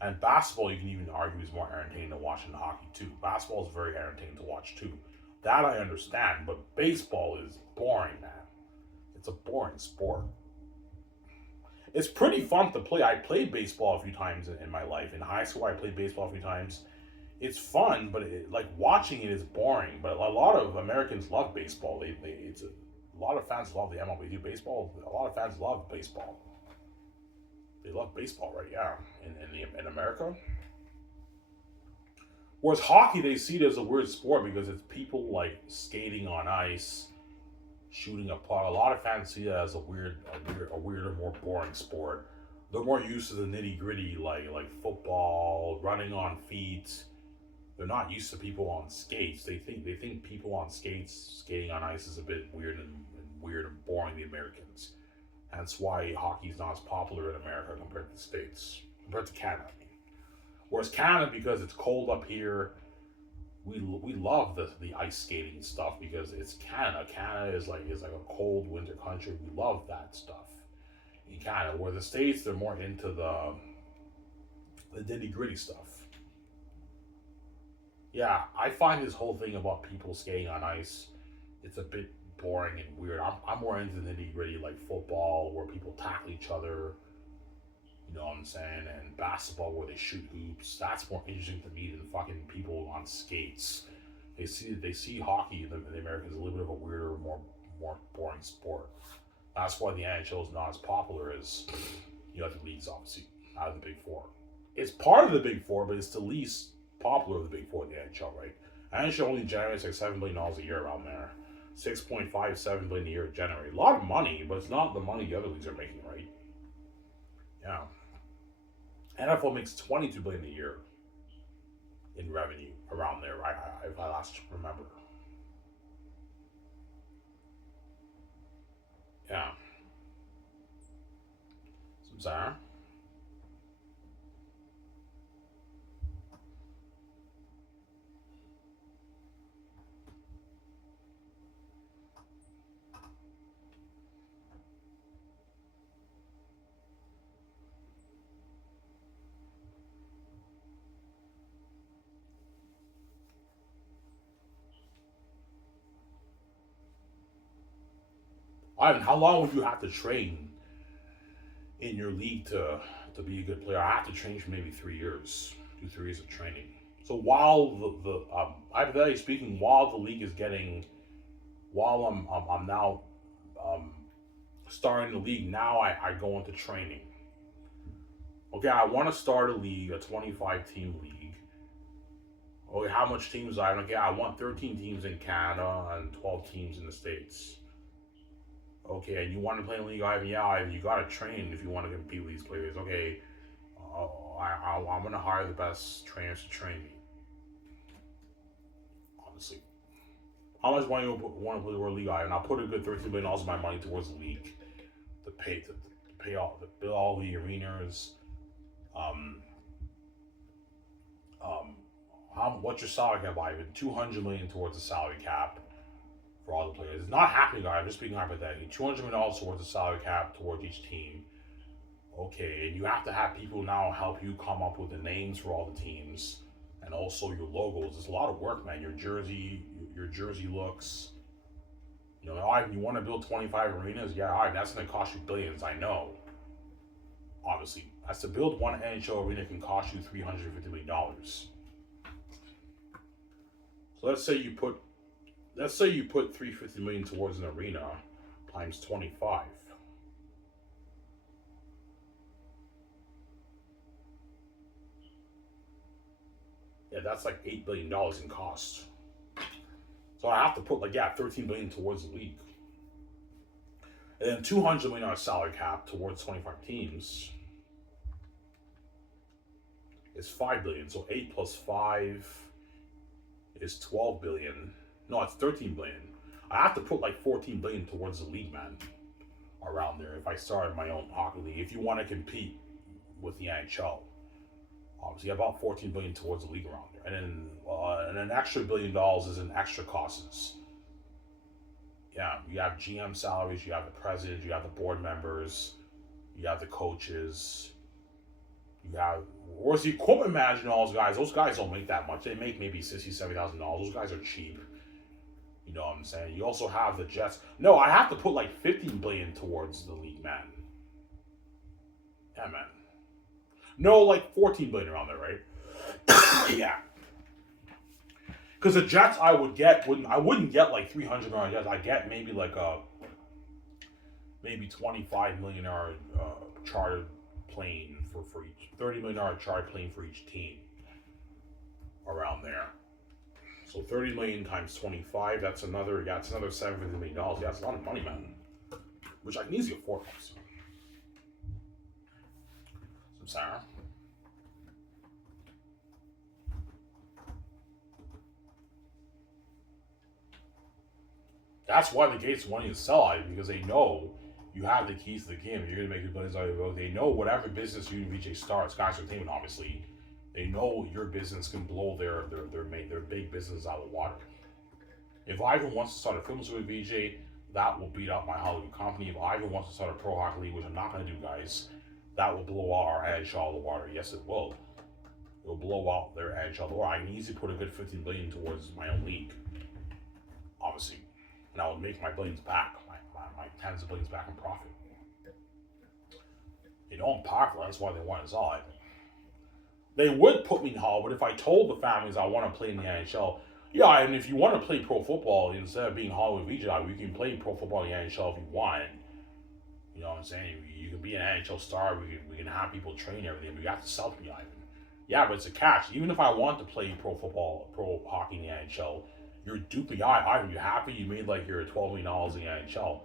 And basketball, you can even argue, is more entertaining to watch than hockey, too. Basketball is very entertaining to watch, too. That I understand, but baseball is boring, man. It's a boring sport. It's pretty fun to play. I played baseball a few times in my life. In high school, I played baseball a few times. It's fun, but like watching it is boring. But a lot of Americans love baseball. A lot of fans love the MLB. Baseball. A lot of fans love baseball. They love baseball, right? Yeah, in America. Whereas hockey, they see it as a weird sport because it's people like skating on ice, shooting a puck. A lot of fans see it as a weirder, more boring sport. They're more used to the nitty gritty, like football, running on feet. They're not used to people on skates. They think people on skates skating on ice is a bit weird and boring. The Americans. That's why hockey is not as popular in America compared to the States, compared to Canada. I mean. Whereas Canada, because it's cold up here, we love the ice skating stuff because it's Canada. Canada is like a cold winter country. We love that stuff in Canada. Where the States, they're more into the nitty gritty stuff. Yeah, I find this whole thing about people skating on ice, it's a bit boring and weird. I'm more into the nitty gritty like football where people tackle each other, you know what I'm saying, and basketball where they shoot hoops. That's more interesting to me than fucking people on skates. They see hockey in the Americans a little bit of a weirder, more boring sport. That's why the NHL is not as popular as the leagues obviously out of the Big Four. It's part of the Big Four, but it's the least popular of the Big Four in the NHL, right? NHL only generates like $7 billion a year around there. 6.57 billion a year generate. A lot of money, but it's not the money the other leagues are making, right? Yeah. NFL makes 22 billion a year in revenue around there, right? If I last remember. Yeah. Sorry. Ivan, how long would you have to train in your league to be a good player? I have to train for maybe 3 years, 2 3 years of training. So while the hypothetically speaking, while the league is getting, while I'm now um, starting the league, now I go into training. Okay, I want to start a league, a 25 team league. Okay, how much teams I? Okay, I want 13 teams in Canada and 12 teams in the States. Okay, and you want to play in the league, Ivan? Yeah, Ivan, you got to train if you want to compete with these players. Okay, I'm going to hire the best trainers to train me. Honestly, how much money you want to play the World League, Ivan? I'll put a good $13 million of my money towards the league to pay all, to build all the arenas. Um, what's your salary cap, Ivan? 200 million towards the salary cap for all the players. It's not happening, guys. I'm just speaking hypothetically. $200 million towards the salary cap towards each team. Okay, and you have to have people now help you come up with the names for all the teams and also your logos. It's a lot of work, man. Your jersey looks. You know, Ivan, you want to build 25 arenas? Yeah, all right, that's going to cost you billions. I know. Obviously, as to build one NHL arena can cost you $350 million. So let's say you put 350 million towards an arena times 25. Yeah, that's like $8 billion in cost. So I have to put 13 billion towards the league. And then 200 million salary cap towards 25 teams is 5 billion. So 8 plus 5 is 12 billion. No, it's 13 billion. I have to put 14 billion towards the league, man. Around there, if I started my own hockey league, if you want to compete with the NHL, obviously about 14 billion towards the league around there, and an extra $1 billion is in extra costs. Yeah, you have GM salaries, you have the president, you have the board members, you have the coaches, you have, where's the equipment manager and all those guys? Those guys don't make that much. They make maybe $60,000, $70,000. Those guys are cheap. You know what I'm saying? You also have the Jets. No, I have to put 15 billion towards the league, man. Yeah, man. No, 14 billion around there, right? Yeah. Because the Jets I wouldn't get 300 million Jets. I get maybe maybe 25 million chartered plane for each, $30 million chartered plane for each team around there. So 30 million times 25, that's another $750 million. Yeah, that's a lot of money, man. Which I can easily afford. Some Sarah. That's why the Gates wanting to sell it, because they know you have the keys to the game. You're gonna make the billions out of it. They know whatever business you and VJ start, Sky's Entertainment, obviously. They know your business can blow their big business out of the water. If Ivan wants to start a film with VJ, that will beat up my Hollywood company. If Ivan wants to start a pro hockey league, which I'm not going to do, guys, that will blow out our NHL out of the water. Yes, it will. It will blow out their NHL out of the water. I can easily put a good 15 billion towards my own league, obviously, and I would make my billions back, my tens of billions back in profit. You know, I'm powerful. That's why they want to sell it. They would put me in Hollywood if I told the families I want to play in the NHL. Yeah, and if you want to play pro football instead of being Hollywood VJ, you can play pro football in the NHL if you want. You know what I'm saying? You can be an NHL star. We can have people train everything, but you have to sell to me, Ivan. Yeah, but it's a catch. Even if I want to play pro football, pro hockey in the NHL, you're duping Ivan. You happy you made your $12 million in the NHL?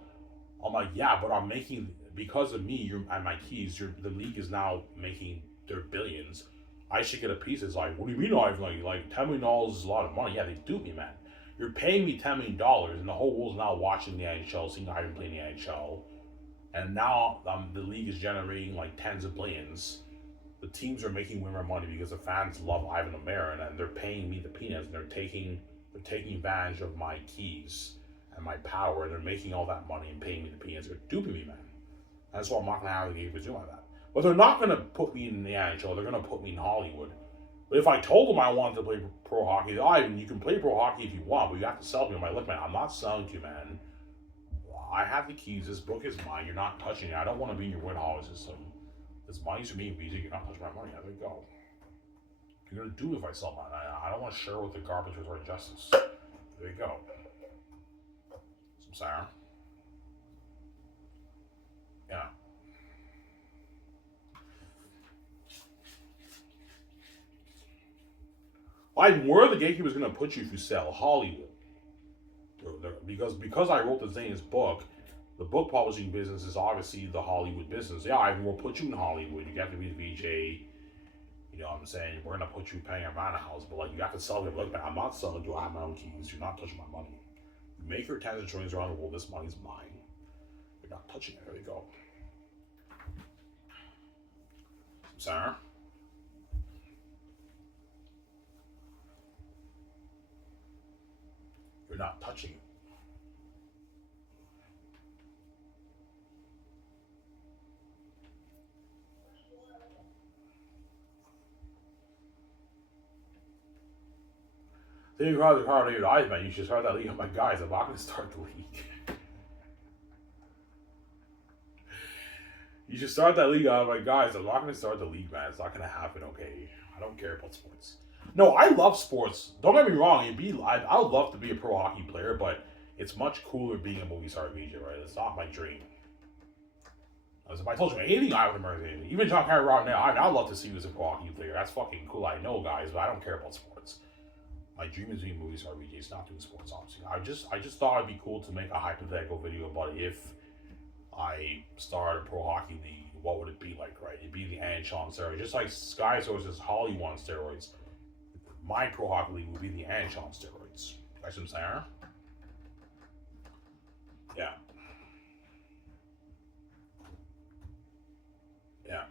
I'm like, yeah, but I'm making, because of me and my keys. The league is now making their billions. I should get a piece. It's like, what do you mean, Ivan? $10 million is a lot of money. Yeah, they dupe me, man. You're paying me $10 million, and the whole world's now watching the NHL, seeing Ivan play in the NHL. And now the league is generating like tens of billions. The teams are making way more money because the fans love Ivan O'Meara, and they're paying me the peanuts, and they're taking advantage of my keys and my power, and they're making all that money and paying me the peanuts. They're duping me, man. That's why I'm not gonna have the Gabriels do like that. But they're not gonna put me in the NHL. They're gonna put me in Hollywood. But if I told them I wanted to play pro hockey, Ivan, you can play pro hockey if you want, but you have to sell me. I'm like, look, man, I'm not selling to you, man. I have the keys. This book is mine. You're not touching it. I don't want to be in your Woodhall system. This money's for me, BJ. You're not touching my money. There you go. You're gonna do if I sell mine. I don't want to share with the garbage restored justice. There you go. Some sour. Yeah. Where are the gatekeepers gonna put you if you sell Hollywood? Because I wrote the Zane's book, the book publishing business is obviously the Hollywood business. Yeah, I will put you in Hollywood. You have to be the VJ. You know what I'm saying? We're gonna put you paying around a house, but like you have to sell it. Look, man, I'm not selling you. I have my own keys. You're not touching my money. You make your tens of trillions around the world. This money's mine. You're not touching it. There you go. Sarah? You're not touching it. Then you crowd the car to your eyes, man. You should start that league. I'm like, guys, I'm not going to start the league. You should start that league. I'm like, guys, I'm not going to start the league, man. It's not going to happen, okay? I don't care about sports. No, I love sports. Don't get me wrong. I would love to be a pro hockey player, but it's much cooler being a movie star VJ, right? It's not my dream. As if I told you anything, I would remember anything. Even John Henry Rock now, I'd love to see you as a pro hockey player. That's fucking cool. I know, guys, but I don't care about sports. My dream is being a movie star VJ. It's not doing sports, obviously. I just thought it'd be cool to make a hypothetical video about if I started a pro hockey league, what would it be like, right? It'd be the NHL on steroids. Just like Sky Source is Hollywood on steroids. My pro hockey league would be the NHL on steroids. That's what I'm saying? Yeah. Yeah.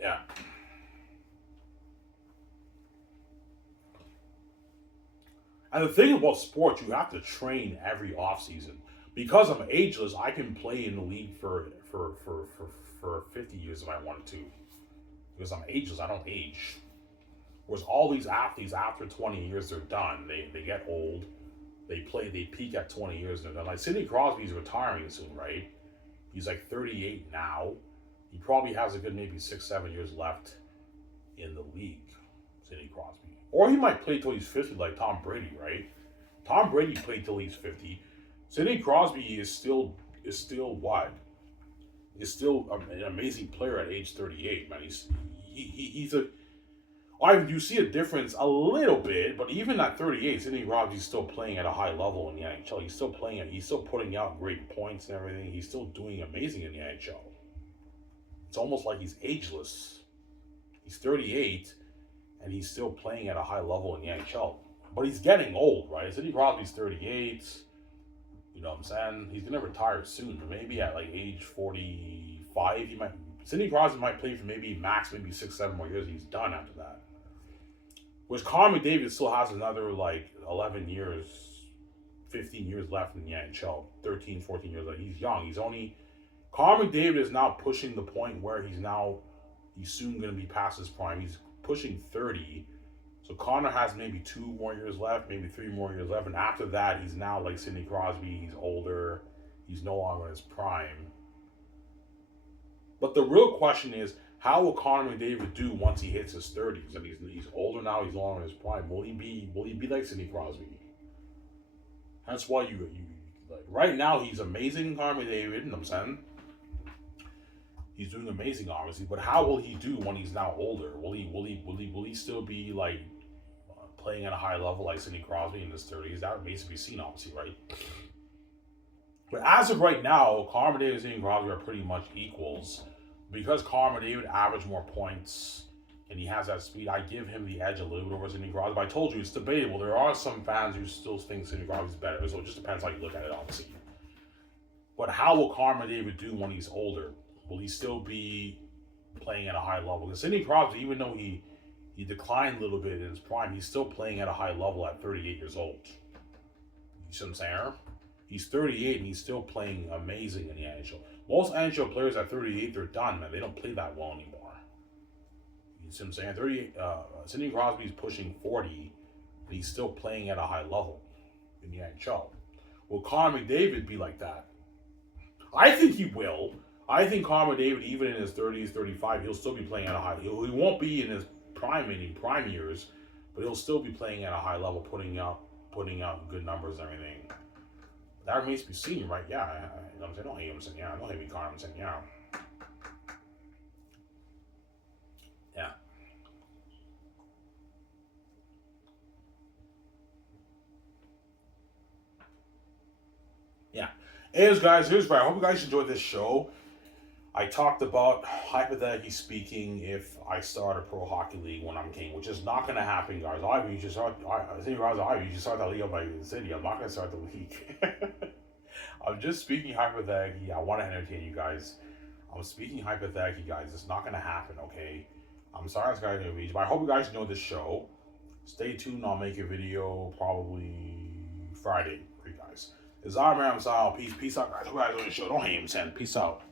Yeah. And the thing about sports, you have to train every offseason. Because I'm ageless, I can play in the league for 50 years if I wanted to. Because I'm ageless, I don't age. Whereas all these athletes, after 20 years, they're done. They get old. They peak at 20 years, and they're done. Like Sidney Crosby's retiring soon, right? He's like 38 now. He probably has a good maybe 6, 7 years left in the league, Sidney Crosby. Or he might play till he's 50 like Tom Brady, right? Tom Brady played till he's 50. Sidney Crosby is still what? Is still an amazing player at age 38, man. He's a you see a difference a little bit, but even at 38, Sidney Crosby's still playing at a high level in the NHL. He's still putting out great points and everything. He's still doing amazing in the NHL. It's almost like he's ageless. He's 38, and he's still playing at a high level in the NHL. But he's getting old, right? Sidney Crosby's 38. You know what I'm saying? He's gonna retire soon, but maybe at like age 45, he might. Sidney Crosby might play for maybe 6, 7 more years. He's done after that. Whereas Connor McDavid still has another like 11 years, 15 years left in the NHL. 13, 14 years left. He's young. Connor McDavid is now pushing the point where he's soon going to be past his prime. He's pushing 30. So Connor has maybe 2 more years left, maybe 3 more years left. And after that, he's now like Sidney Crosby. He's older. He's no longer in his prime. But the real question is, how will Connor McDavid do once he hits his 30s? And he's older now. He's no longer in his prime. Will he be like Sidney Crosby? That's why you like right now he's amazing, Connor McDavid. You know what I'm saying? He's doing amazing, obviously. But how will he do when he's now older? Will he still be like playing at a high level like Sidney Crosby in his 30s? That remains to be seen, obviously, right? But as of right now, Connor McDavid and Sidney Crosby are pretty much equals. Because Connor McDavid averaged more points, and he has that speed, I give him the edge a little bit over Sidney Crosby. But I told you, it's debatable. There are some fans who still think Sidney Crosby's better, so it just depends how you look at it, obviously. But how will Connor McDavid do when he's older? Will he still be playing at a high level? Because Sidney Crosby, even though he declined a little bit in his prime, he's still playing at a high level at 38 years old. You see what I'm saying? He's 38 and he's still playing amazing in the NHL. Most NHL players at 38, they're done, man. They don't play that well anymore. You see what I'm saying? 38. Sidney Crosby's pushing 40, and he's still playing at a high level in the NHL. Will Connor McDavid be like that? I think he will. I think Connor McDavid, even in his 30s, 35, he'll still be playing at a high. He won't be in his prime years, but he'll still be playing at a high level, putting out good numbers and everything. That remains to be seen, right? Yeah, you know what I'm saying? I don't hate him saying yeah. I don't hate Connor saying yeah. Yeah. Yeah. Anyways, guys, here's Brad. I hope you guys enjoyed this show. I talked about, hypothetically speaking, if I start a pro hockey league when I'm king, which is not going to happen, guys. Either you just start that league up by the city. I'm not going to start the league. I'm just speaking hypothetically. I want to entertain you guys. I'm speaking hypothetically, guys. It's not going to happen, okay? I'm sorry it's going to be, but I hope you guys enjoyed this show. Stay tuned. I'll make a video probably Friday for you guys. It's Iron Man. I'm Peace out, guys. Hope you guys enjoyed the show. Don't hate him, 10. Peace out.